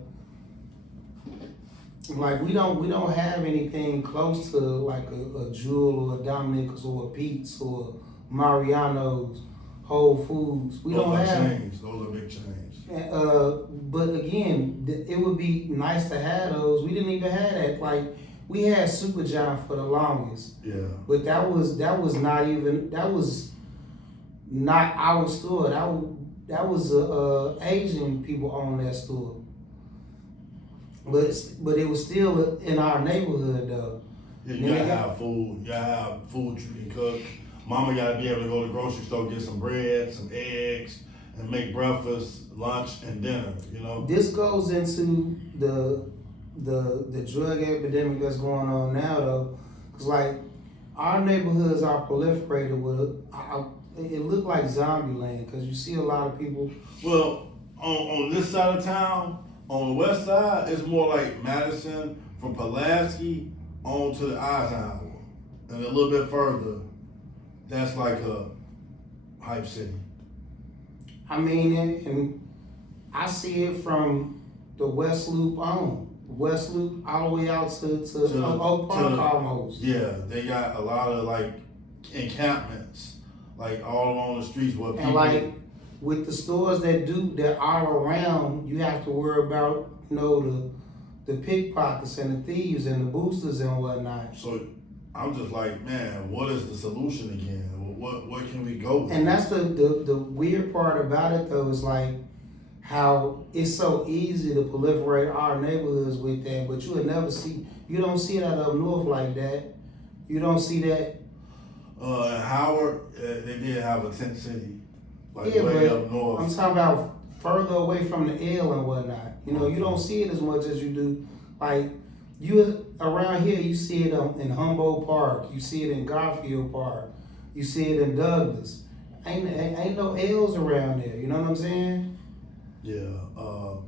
Like we don't have anything close to like a Jewel or a Dominick's or a Pete's or Mariano's, Whole Foods. We don't have chains. Those are big chains. But again, it would be nice to have those. We didn't even have that. Like we had Super John for the longest. Yeah. But that was not our store. That was Asian people own that store. But it was still in our neighborhood though. Yeah, you gotta have food. You gotta have food you can cook. Mama gotta be able to go to the grocery store, get some bread, some eggs, and make breakfast, lunch, and dinner. You know. This goes into the drug epidemic that's going on now though, cause like our neighborhoods are proliferated with it look like zombie land, cause you see a lot of people. Well, on this side of town, on the west side, it's more like Madison from Pulaski on to the Eisenhower, and a little bit further, that's like a hype city. I mean, and I see it from the West Loop on. West Loop all the way out to Oak Park almost. Yeah, they got a lot of like encampments, like all along the streets where people. And like with the stores that are around, you have to worry about the pickpockets and the thieves and the boosters and whatnot. So I'm just like, man, what is the solution again? What can we go with? And that's the weird part about it though, is like how it's so easy to proliferate our neighborhoods with that, but you don't see that up north like that. You don't see that. Howard, they did have a tent city, like Yeah, way but up north. I'm talking about further away from the L and whatnot. You don't see it as much as you do. Like you around here, you see it in Humboldt Park, you see it in Garfield Park, you see it in Douglas. Ain't no L's around there. You know what I'm saying? Yeah,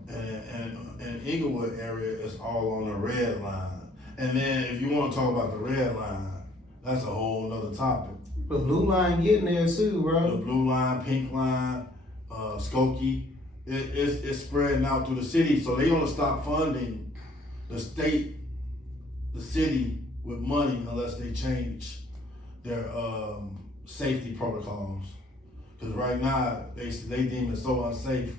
and Inglewood area is all on the red line. And then if you want to talk about the red line, that's a whole nother topic. The blue line getting there too, bro. The blue line, pink line, Skokie, it's spreading out through the city. So they're gonna stop funding the city with money unless they change their safety protocols. Because right now they deem it so unsafe.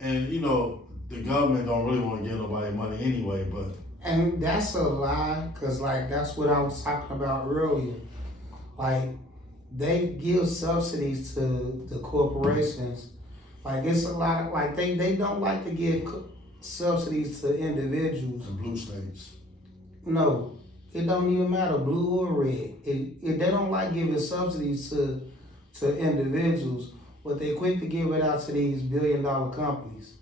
And the government don't really want to give nobody money anyway, but. And that's a lie, cause like that's what I was talking about earlier. Like they give subsidies to the corporations. Like it's a lot of like they don't like to give subsidies to individuals. The blue states. No, it don't even matter, blue or red. They don't like giving subsidies to individuals, but they quick to give it out to these billion-dollar companies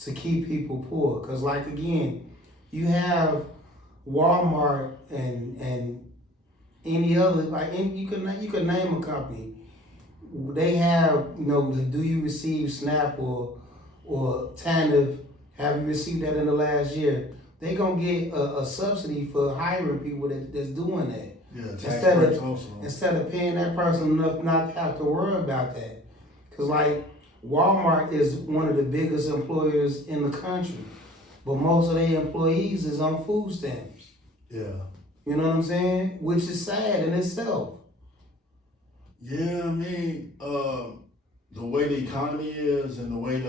to keep people poor. Cause like again, you have Walmart and any other you can name a company. They have the Do You Receive SNAP or TANF? Have you received that in the last year? They gonna get a subsidy for hiring people that's doing that. Yeah, tax breaks also. Instead of paying that person enough not to have to worry about that. Cause like Walmart is one of the biggest employers in the country, but most of their employees is on food stamps. Yeah. You know what I'm saying? Which is sad in itself. Yeah, I mean, the way the economy is and the way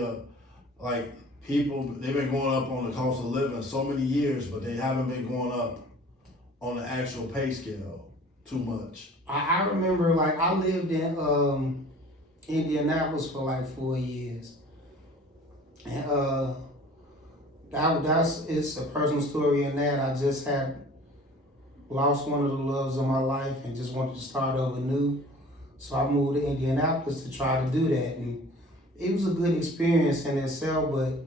people, they've been going up on the cost of living so many years, but they haven't been going up on the actual pay scale too much. I remember I lived in Indianapolis for 4 years. And it's a personal story in that I just had lost one of the loves of my life and just wanted to start over new. So I moved to Indianapolis to try to do that. And it was a good experience in itself, but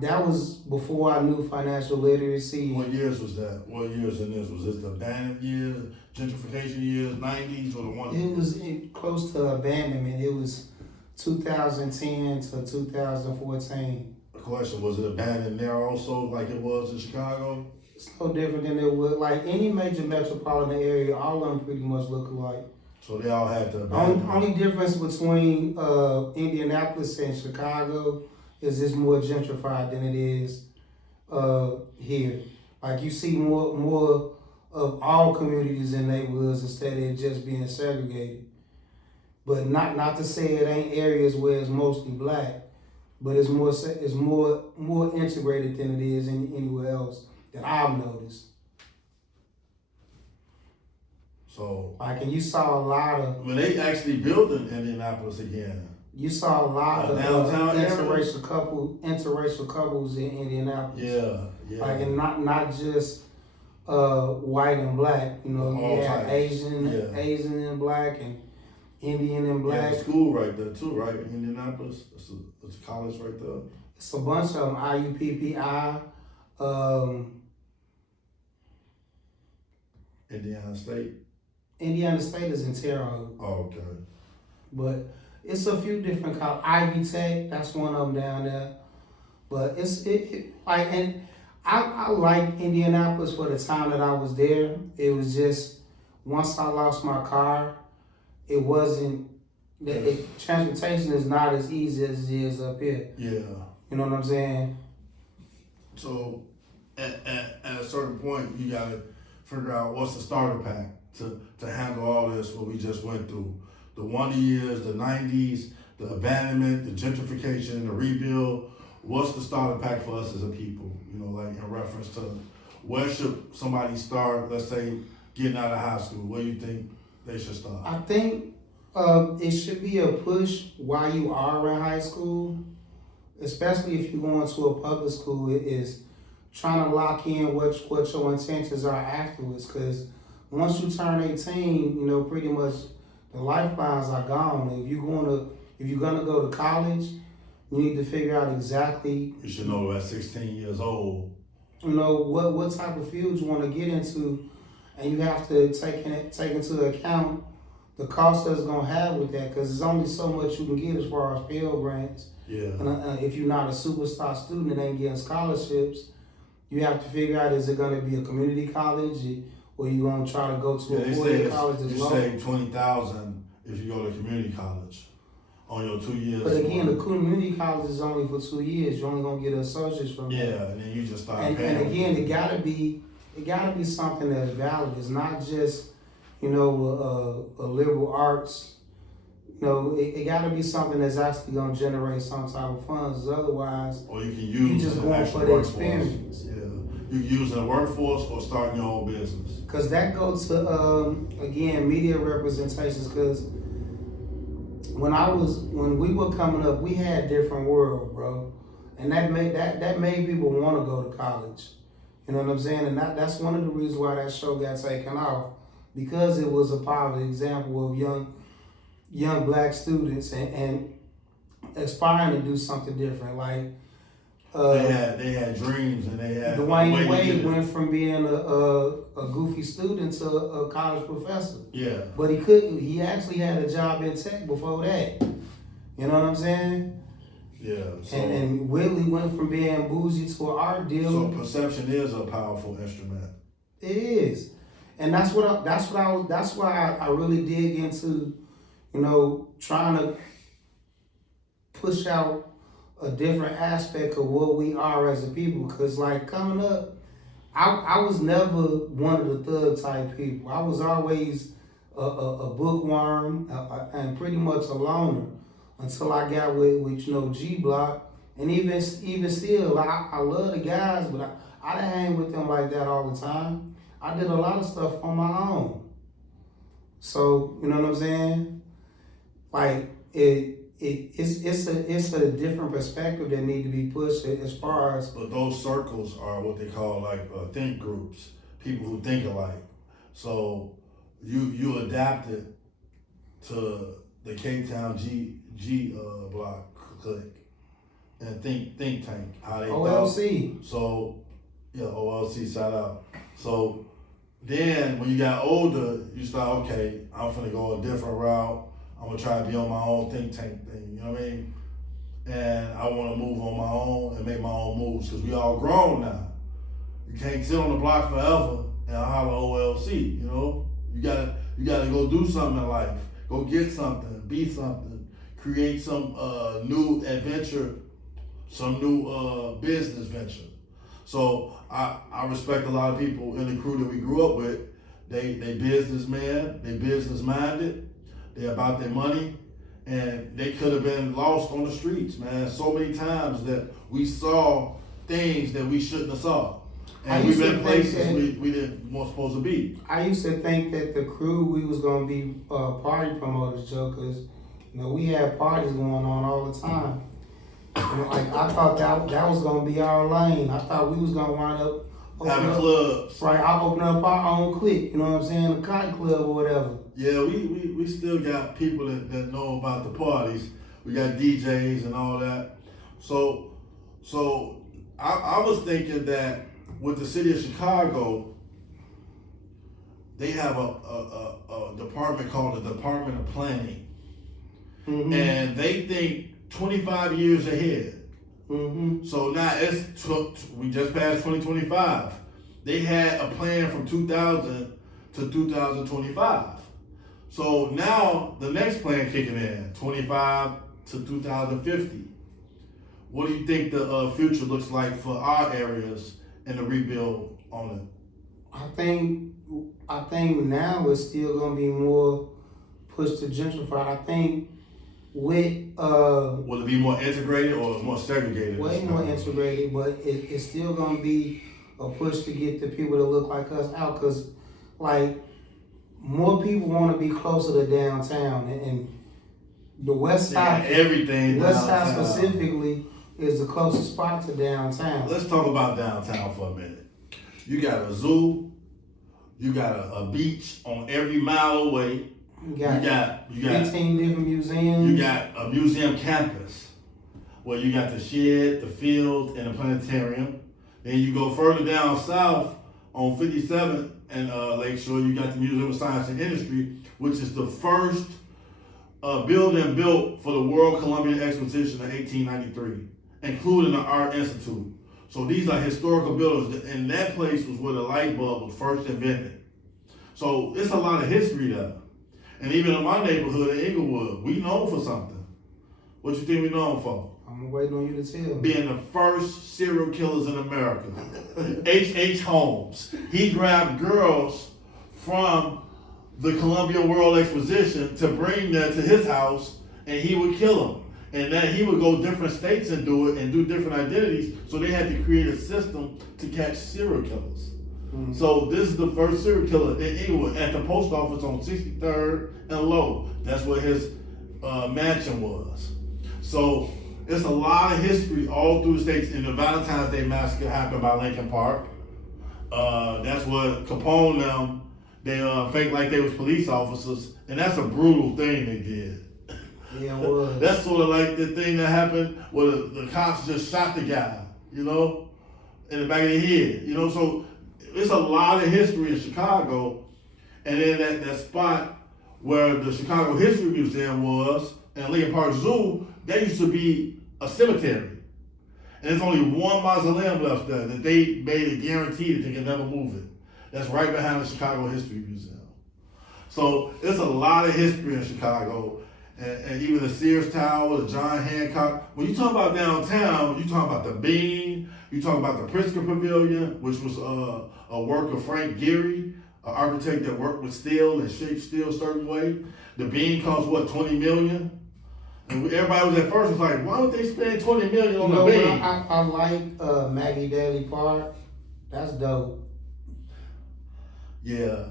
that was before I knew financial literacy. What years was that? What years in this? Was this the abandonment years, gentrification years, 90s, or the one? It was close to abandonment. It was 2010 to 2014. The question, was it abandoned there also like it was in Chicago? It's no different than it would. Like any major metropolitan area, all of them pretty much look alike. So they all had to abandon. Only difference between Indianapolis and Chicago is it's more gentrified than it is here. Like you see more of all communities and neighborhoods instead of it just being segregated. But not to say it ain't areas where it's mostly black, but it's more integrated than it is anywhere else that I've noticed. So, Like, and you saw a lot of when they actually built in Indianapolis again, you saw a lot of downtown area? interracial couples in Indianapolis. yeah. Like, and not just white and black. You know, All you had types. Asian and black and Indian and black. Yeah, school right there too, right? In Indianapolis, it's a college right there. It's a bunch of them. IUPPI. Indiana State. Indiana State is in Terre Haute. Oh, okay. But it's a few different colleges. Ivy Tech, that's one of them down there. But and I like Indianapolis for the time that I was there. It was just once I lost my car, it wasn't. Transportation is not as easy as it is up here. Yeah. You know what I'm saying? So at a certain point, you gotta figure out what's the starter pack to handle all this, what we just went through. The wonder years, the 90s, the abandonment, the gentrification, the rebuild. What's the starter pack for us as a people? You know, like in reference to where should somebody start, let's say, getting out of high school? Where do you think they should start? I think it should be a push while you are in high school, especially if you're going to a public school. It is trying to lock in what your intentions are afterwards, because once you turn 18, you know, pretty much the lifelines are gone. If you're gonna go to college, you need to figure out exactly. You should know at 16 years old. You know what type of field you want to get into, and you have to take into account the cost that's gonna have with that, because there's only so much you can get as far as Pell Grants. Yeah. And if you're not a superstar student and ain't getting scholarships, you have to figure out, is it gonna be a community college, or you gonna try to go to a four-year college that's you low? save $20,000 if you go to community college on your 2 years. But again, the community college is only for 2 years. You're only gonna get an associate's from that. Yeah, and then you just start paying. And again, it gotta be something that's valid. It's not just, you know, a liberal arts. You know, it gotta be something that's actually gonna generate some type of funds. Otherwise, or you can use just an going actual for the workforce. experience. Yeah, you can use a workforce or starting your own business. Cause that goes to again, media representations. Cause when we were coming up, we had a different world, bro, and that made people want to go to college. You know what I'm saying? And that's one of the reasons why that show got taken off, because it was a positive example of young black students and aspiring to do something different. Like they had dreams, and they had. Dwayne Wade went from being a goofy student to a college professor. Yeah. But he couldn't. He actually had a job in tech before that. You know what I'm saying? Yeah. So, and Whitley went from being bougie to an art dealer. So perception is a powerful instrument. It is, and that's why I really dig into, you know, trying to push out a different aspect of what we are as a people. Because like coming up, I was never one of the thug type people. I was always a bookworm and pretty much a loner until I got with you know, G Block. And even still, like, I love the guys, but I didn't hang with them like that all the time. I did a lot of stuff on my own. So, you know what I'm saying? Like, it's a different perspective that need to be pushed as far as. But those circles are what they call like think groups, people who think alike. So you adapted to the K-Town G Block clique and think tank, how they OLC. thought. So yeah, OLC, shout out. So then when you got older, you start, okay, I'm finna go a different route. I'm gonna try to be on my own think tank thing, you know what I mean? And I wanna move on my own and make my own moves, because we all grown now. You can't sit on the block forever and holler OLC, you know? You gotta go do something in life. Go get something, be something, create some new adventure, some new business venture. So I respect a lot of people in the crew that we grew up with. They businessmen, they business minded, they about their money, and they could have been lost on the streets, man. So many times that we saw things that we shouldn't have saw. And we've been places we didn't weren't supposed to be. I used to think that the crew, we was gonna be party promoters, Joe, because we had parties going on all the time. Like I thought that was gonna be our lane. I thought we was gonna wind up Having clubs. Right, I'll open up our own clique, you know what I'm saying, a cotton club or whatever. Yeah, we still got people that know about the parties. We got DJs and all that. So I was thinking that with the city of Chicago, they have a department called the Department of Planning. Mm-hmm. And they think 25 years ahead. Mm-hmm. So now we just passed 2025. They had a plan from 2000 to 2025. So now the next plan kicking in, 25 to 2050. What do you think the future looks like for our areas in the rebuild on it? I think now it's still gonna be more pushed to gentrify. I think with will it be more integrated or more segregated? Way more integrated, but it's still gonna be a push to get the people that look like us out, because like more people want to be closer to downtown, and the West Side, everything West Side specifically is the closest spot to downtown. Let's talk about downtown for a minute. You got a zoo, you got a beach on every mile away. You got 15 different museums. You got a museum campus where you got the shed, the field, and the planetarium. Then you go further down south on 57th and Lakeshore, you got the Museum of Science and Industry, which is the first building built for the World Columbian Exposition in 1893, including the Art Institute. So these are historical buildings, and that place was where the light bulb was first invented. So it's a lot of history there. And even in my neighborhood in Inglewood, we known for something. What you think we known for? I'm waiting on you to tell me. Being the first serial killers in America. H.H. Holmes. He grabbed girls from the Columbia World Exposition to bring them to his house, and he would kill them. And then he would go different states and do it and do different identities. So they had to create a system to catch serial killers. Mm-hmm. So this is the first serial killer in Inglewood at the post office on 63rd and Low. That's where his mansion was. So it's a lot of history all through the states. And the Valentine's Day Massacre happened by Lincoln Park. That's what Capone them. They faked like they was police officers, and that's a brutal thing they did. Yeah, it was. That's sort of like the thing that happened where the cops just shot the guy, in the back of the head, So there's a lot of history in Chicago, and then that spot where the Chicago History Museum was and Lincoln Park Zoo, that used to be a cemetery. And there's only one mausoleum left there that they made it guaranteed that they can never move it. That's right behind the Chicago History Museum. So there's a lot of history in Chicago, and even the Sears Tower, the John Hancock. When you talk about downtown, you talk about the Bean, you talk about the Pritzker Pavilion, which was a work of Frank Gehry, an architect that worked with steel and shaped steel a certain way. The Bean cost $20 million? And everybody was at first was like, why would they spend $20 million on the Bean? I like Maggie Daly Park. That's dope. Yeah.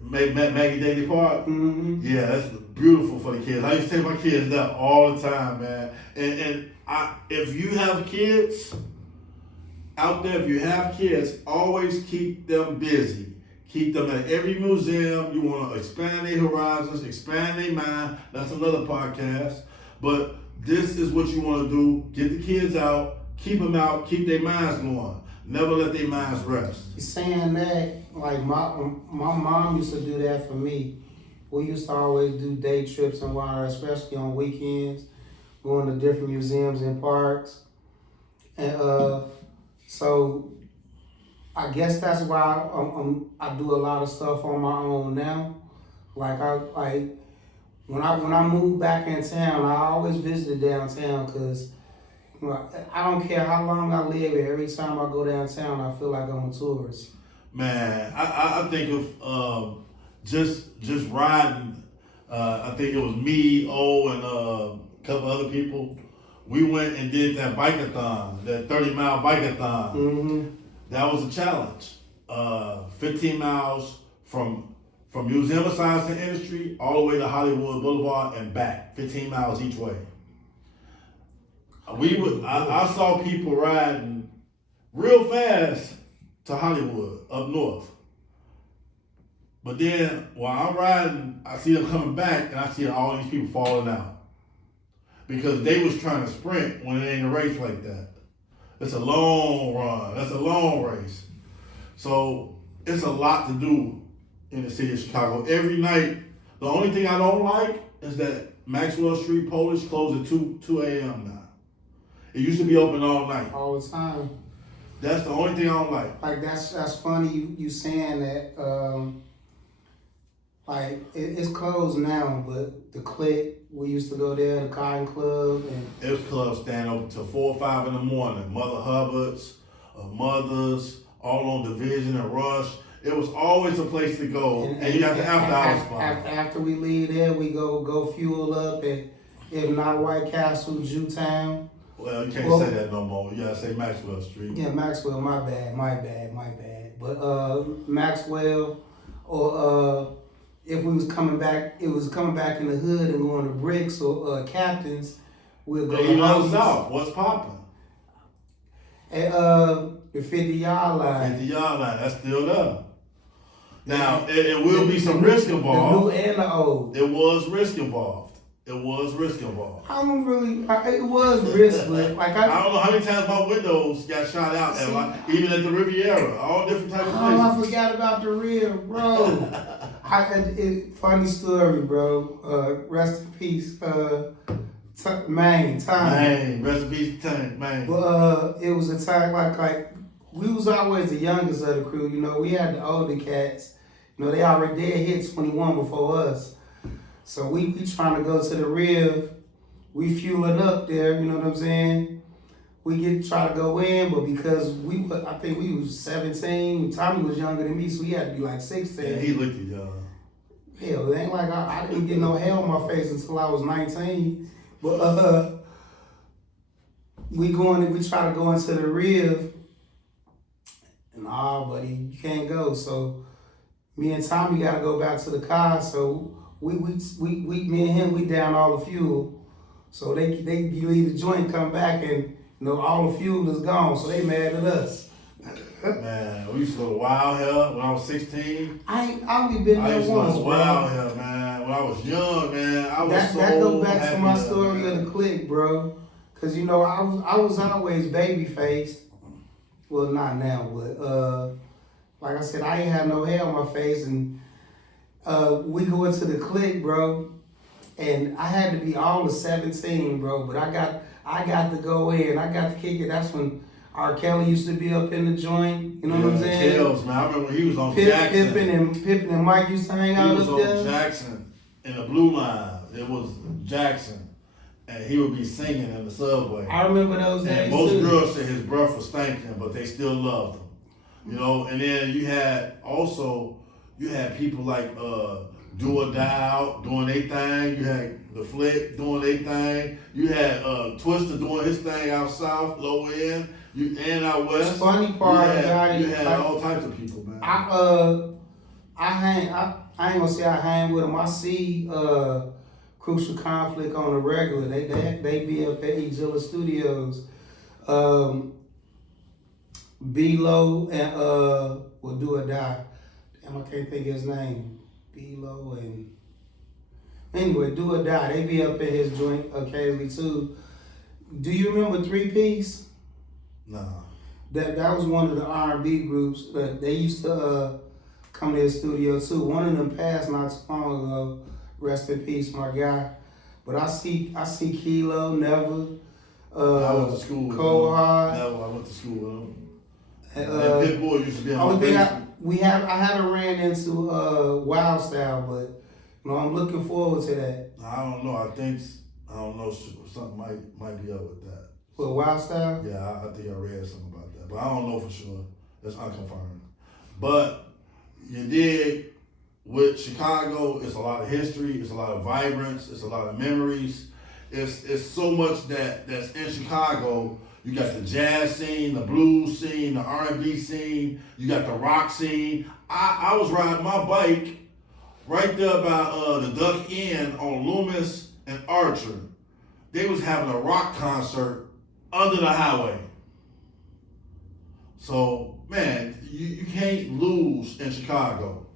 Maggie Daly Park? Mm-hmm. Yeah, that's beautiful for the kids. I used to take my kids there all the time, man. And if you have kids out there, always keep them busy. Keep them at every museum. You want to expand their horizons, expand their mind. That's another podcast. But this is what you want to do. Get the kids out, keep them out, keep their minds going. Never let their minds rest. Saying that, like my mom used to do that for me. We used to always do day trips and water, especially on weekends, going to different museums and parks. And so I guess that's why I do a lot of stuff on my own now. When I moved back in town, I always visited downtown because I don't care how long I live here. Every time I go downtown, I feel like I'm a tourist. Man, I think of just riding. I think it was me, and a couple other people. We went and did that bike-a-thon, that 30-mile bike-a-thon. Mm-hmm. That was a challenge. 15 miles from Museum of Science and Industry all the way to Hollywood Boulevard and back. 15 miles each way. I saw people riding real fast to Hollywood up north. But then while I'm riding, I see them coming back and I see all these people falling out. Because they was trying to sprint when it ain't a race like that. It's a long run. That's a long race. So it's a lot to do in the city of Chicago. Every night, the only thing I don't like is that Maxwell Street Polish closed at 2 a.m. now. It used to be open all night. All the time. That's the only thing I don't like. Like that's funny you saying that. It's closed now, but the Click, we used to go there, the Cotton Club, and it was clubs stand open till 4 or 5 in the morning. Mother Hubbard's, Mothers, all on Division and Rush. It was always a place to go, and you got the after hours spot. After we leave there, we go fuel up at, if not White Castle, Jewtown. Well, you can't say that no more. You gotta say Maxwell Street. Yeah, Maxwell, my bad. But Maxwell, or if we was coming back, it was coming back in the hood and going to Bricks or Captain's, we'll go to Moses. South, what's popping? At the 50-yard line. 50-yard line, that's still there. Now, it will be some risk involved. The new and the old. It was risk involved. I don't really, it was risk, but like I don't know how many times my windows got shot out there, even at the Riviera, all different types of places. I forgot about the real, bro. Funny story, bro. Rest in peace, Maine, Time. Maine, rest in peace, Time, Maine. But it was a time like we was always the youngest of the crew. You know, we had the older cats. You know, they already hit 21 before us. So we trying to go to the Riv. We fueling up there. You know what I'm saying? We try to go in, but because I think we was 17. Tommy was younger than me, so he had to be like 16. Yeah, he looked young. Hell, it ain't like I didn't get no hell on my face until I was 19. But we try to go into the Riv, and buddy, you can't go. So me and Tommy gotta go back to the car. So me and him, we down all the fuel. So they leave the joint, come back, and all the fuel is gone. So they mad at us. Man, we used to go to Wild Hell when I was 16. I only been there once, I used to go to Wild Hell, man. When I was young, man, that goes back to my story of the Click, bro. Cause I was always baby faced. Well, not now, but like I said, I ain't had no hair on my face, and we go into the Click, bro, and I had to be all of 17, bro. But I got to go in. I got to kick it. That's when R. Kelly used to be up in the joint. You know what I'm saying? Kells, man. I remember he was on Jackson. Pippin and Mike used to hang out up there. He was on Jackson in the Blue Line. It was Jackson, and he would be singing in the subway. I remember those days. And most girls said his breath was stinking, but they still loved him. You know. And then you had people like Do or Die Out doing their thing. You had The Flick doing their thing. You had Twister doing his thing out south, low end. And out west. The funny part about it, you had all types of people, man. I ain't gonna say I hang with them. I see Crucial Conflict on the regular. They be up at Egilla Studios. B-Lo and Do or Die. Damn, I can't think of his name. B-Lo and anyway, Do or Die. They be up in his joint occasionally too. Do you remember 3 Piece? No. That was one of the R&B groups that they used to come to the studio too. One of them passed not too long ago. Rest in peace, my guy. But I see Kilo, Never. I went to school with Cold Hard. Never. I went to school with him. And Pitbull used to be on my basement. I haven't ran into Wild Style, but I'm looking forward to that. I don't know. I don't know. Something might be up with that. With Wild Style? Yeah, I think I read something about that, but I don't know for sure. That's unconfirmed. But you did with Chicago. It's a lot of history. It's a lot of vibrance. It's a lot of memories. It's so much that's in Chicago. You got the jazz scene, the blues scene, the R&B scene. You got the rock scene. I was riding my bike right there by the Duck Inn on Loomis and Archer. They was having a rock concert under the highway. So, man, you can't lose in Chicago.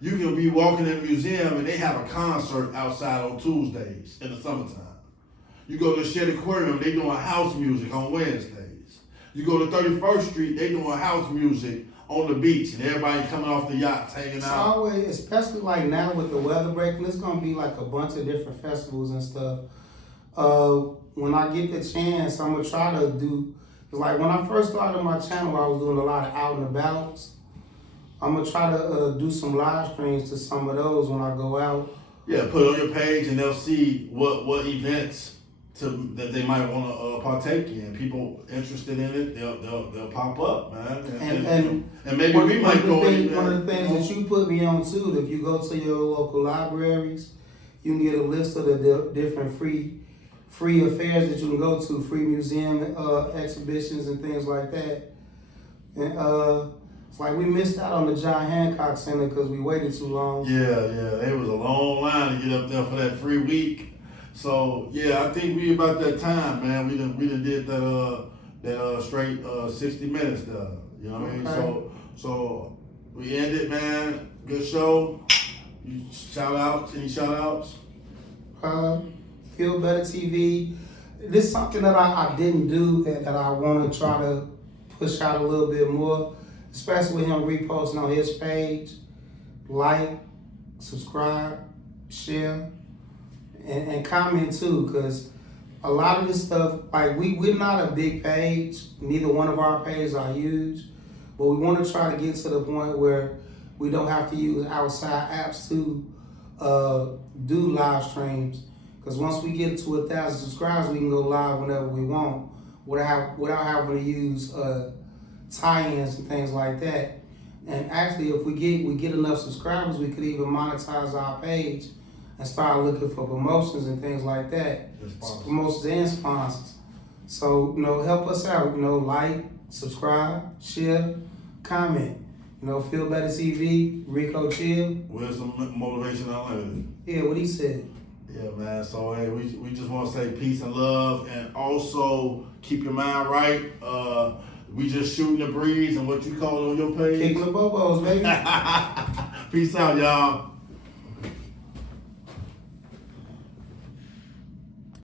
You can be walking in a museum and they have a concert outside on Tuesdays in the summertime. You go to the Shed Aquarium, they doing house music on Wednesdays. You go to 31st Street, they doing house music on the beach and everybody coming off the yachts hanging It's out. always, especially like now with the weather breaking, it's gonna be like a bunch of different festivals and stuff. When I get the chance, I'm gonna try to do, like when I first started my channel, I was doing a lot of out and abouts. I'm gonna try to do some live streams to some of those when I go out. Yeah, put it on your page and they'll see what events that they might want to partake in. People interested in it, they'll pop up, man. And maybe we might go in. One of the things that you put me on too, if you go to your local libraries, you can get a list of the different free affairs that you can go to, free museum exhibitions and things like that. And it's like we missed out on the John Hancock Center because we waited too long. Yeah, it was a long line to get up there for that free week. So yeah, I think we about that time, man. We done did that straight 60 minutes there. You know what I mean? Okay. So we ended, man. Good show. You shout outs? Any shout outs? Feel Better TV. This is something that I didn't do that I want to try to push out a little bit more, especially with him reposting on his page. Like, subscribe, share, and comment too, because a lot of this stuff, like we're not a big page, neither one of our pages are huge, but we want to try to get to the point where we don't have to use outside apps to do live streams. Because once we get to 1,000 subscribers, we can go live whenever we want without having to use tie-ins and things like that. And actually, if we get enough subscribers, we could even monetize our page and start looking for promotions and things like that. Promotions and sponsors. So, help us out. Like, subscribe, share, comment. Feel Better TV, Rico Chill. Wisdom, motivation, unlimited. Yeah, what he said. Yeah, man. So, hey, we just want to say peace and love, and also keep your mind right. We just shooting the breeze, and what you call it on your page? Kickin the bobos, baby. Peace out, y'all.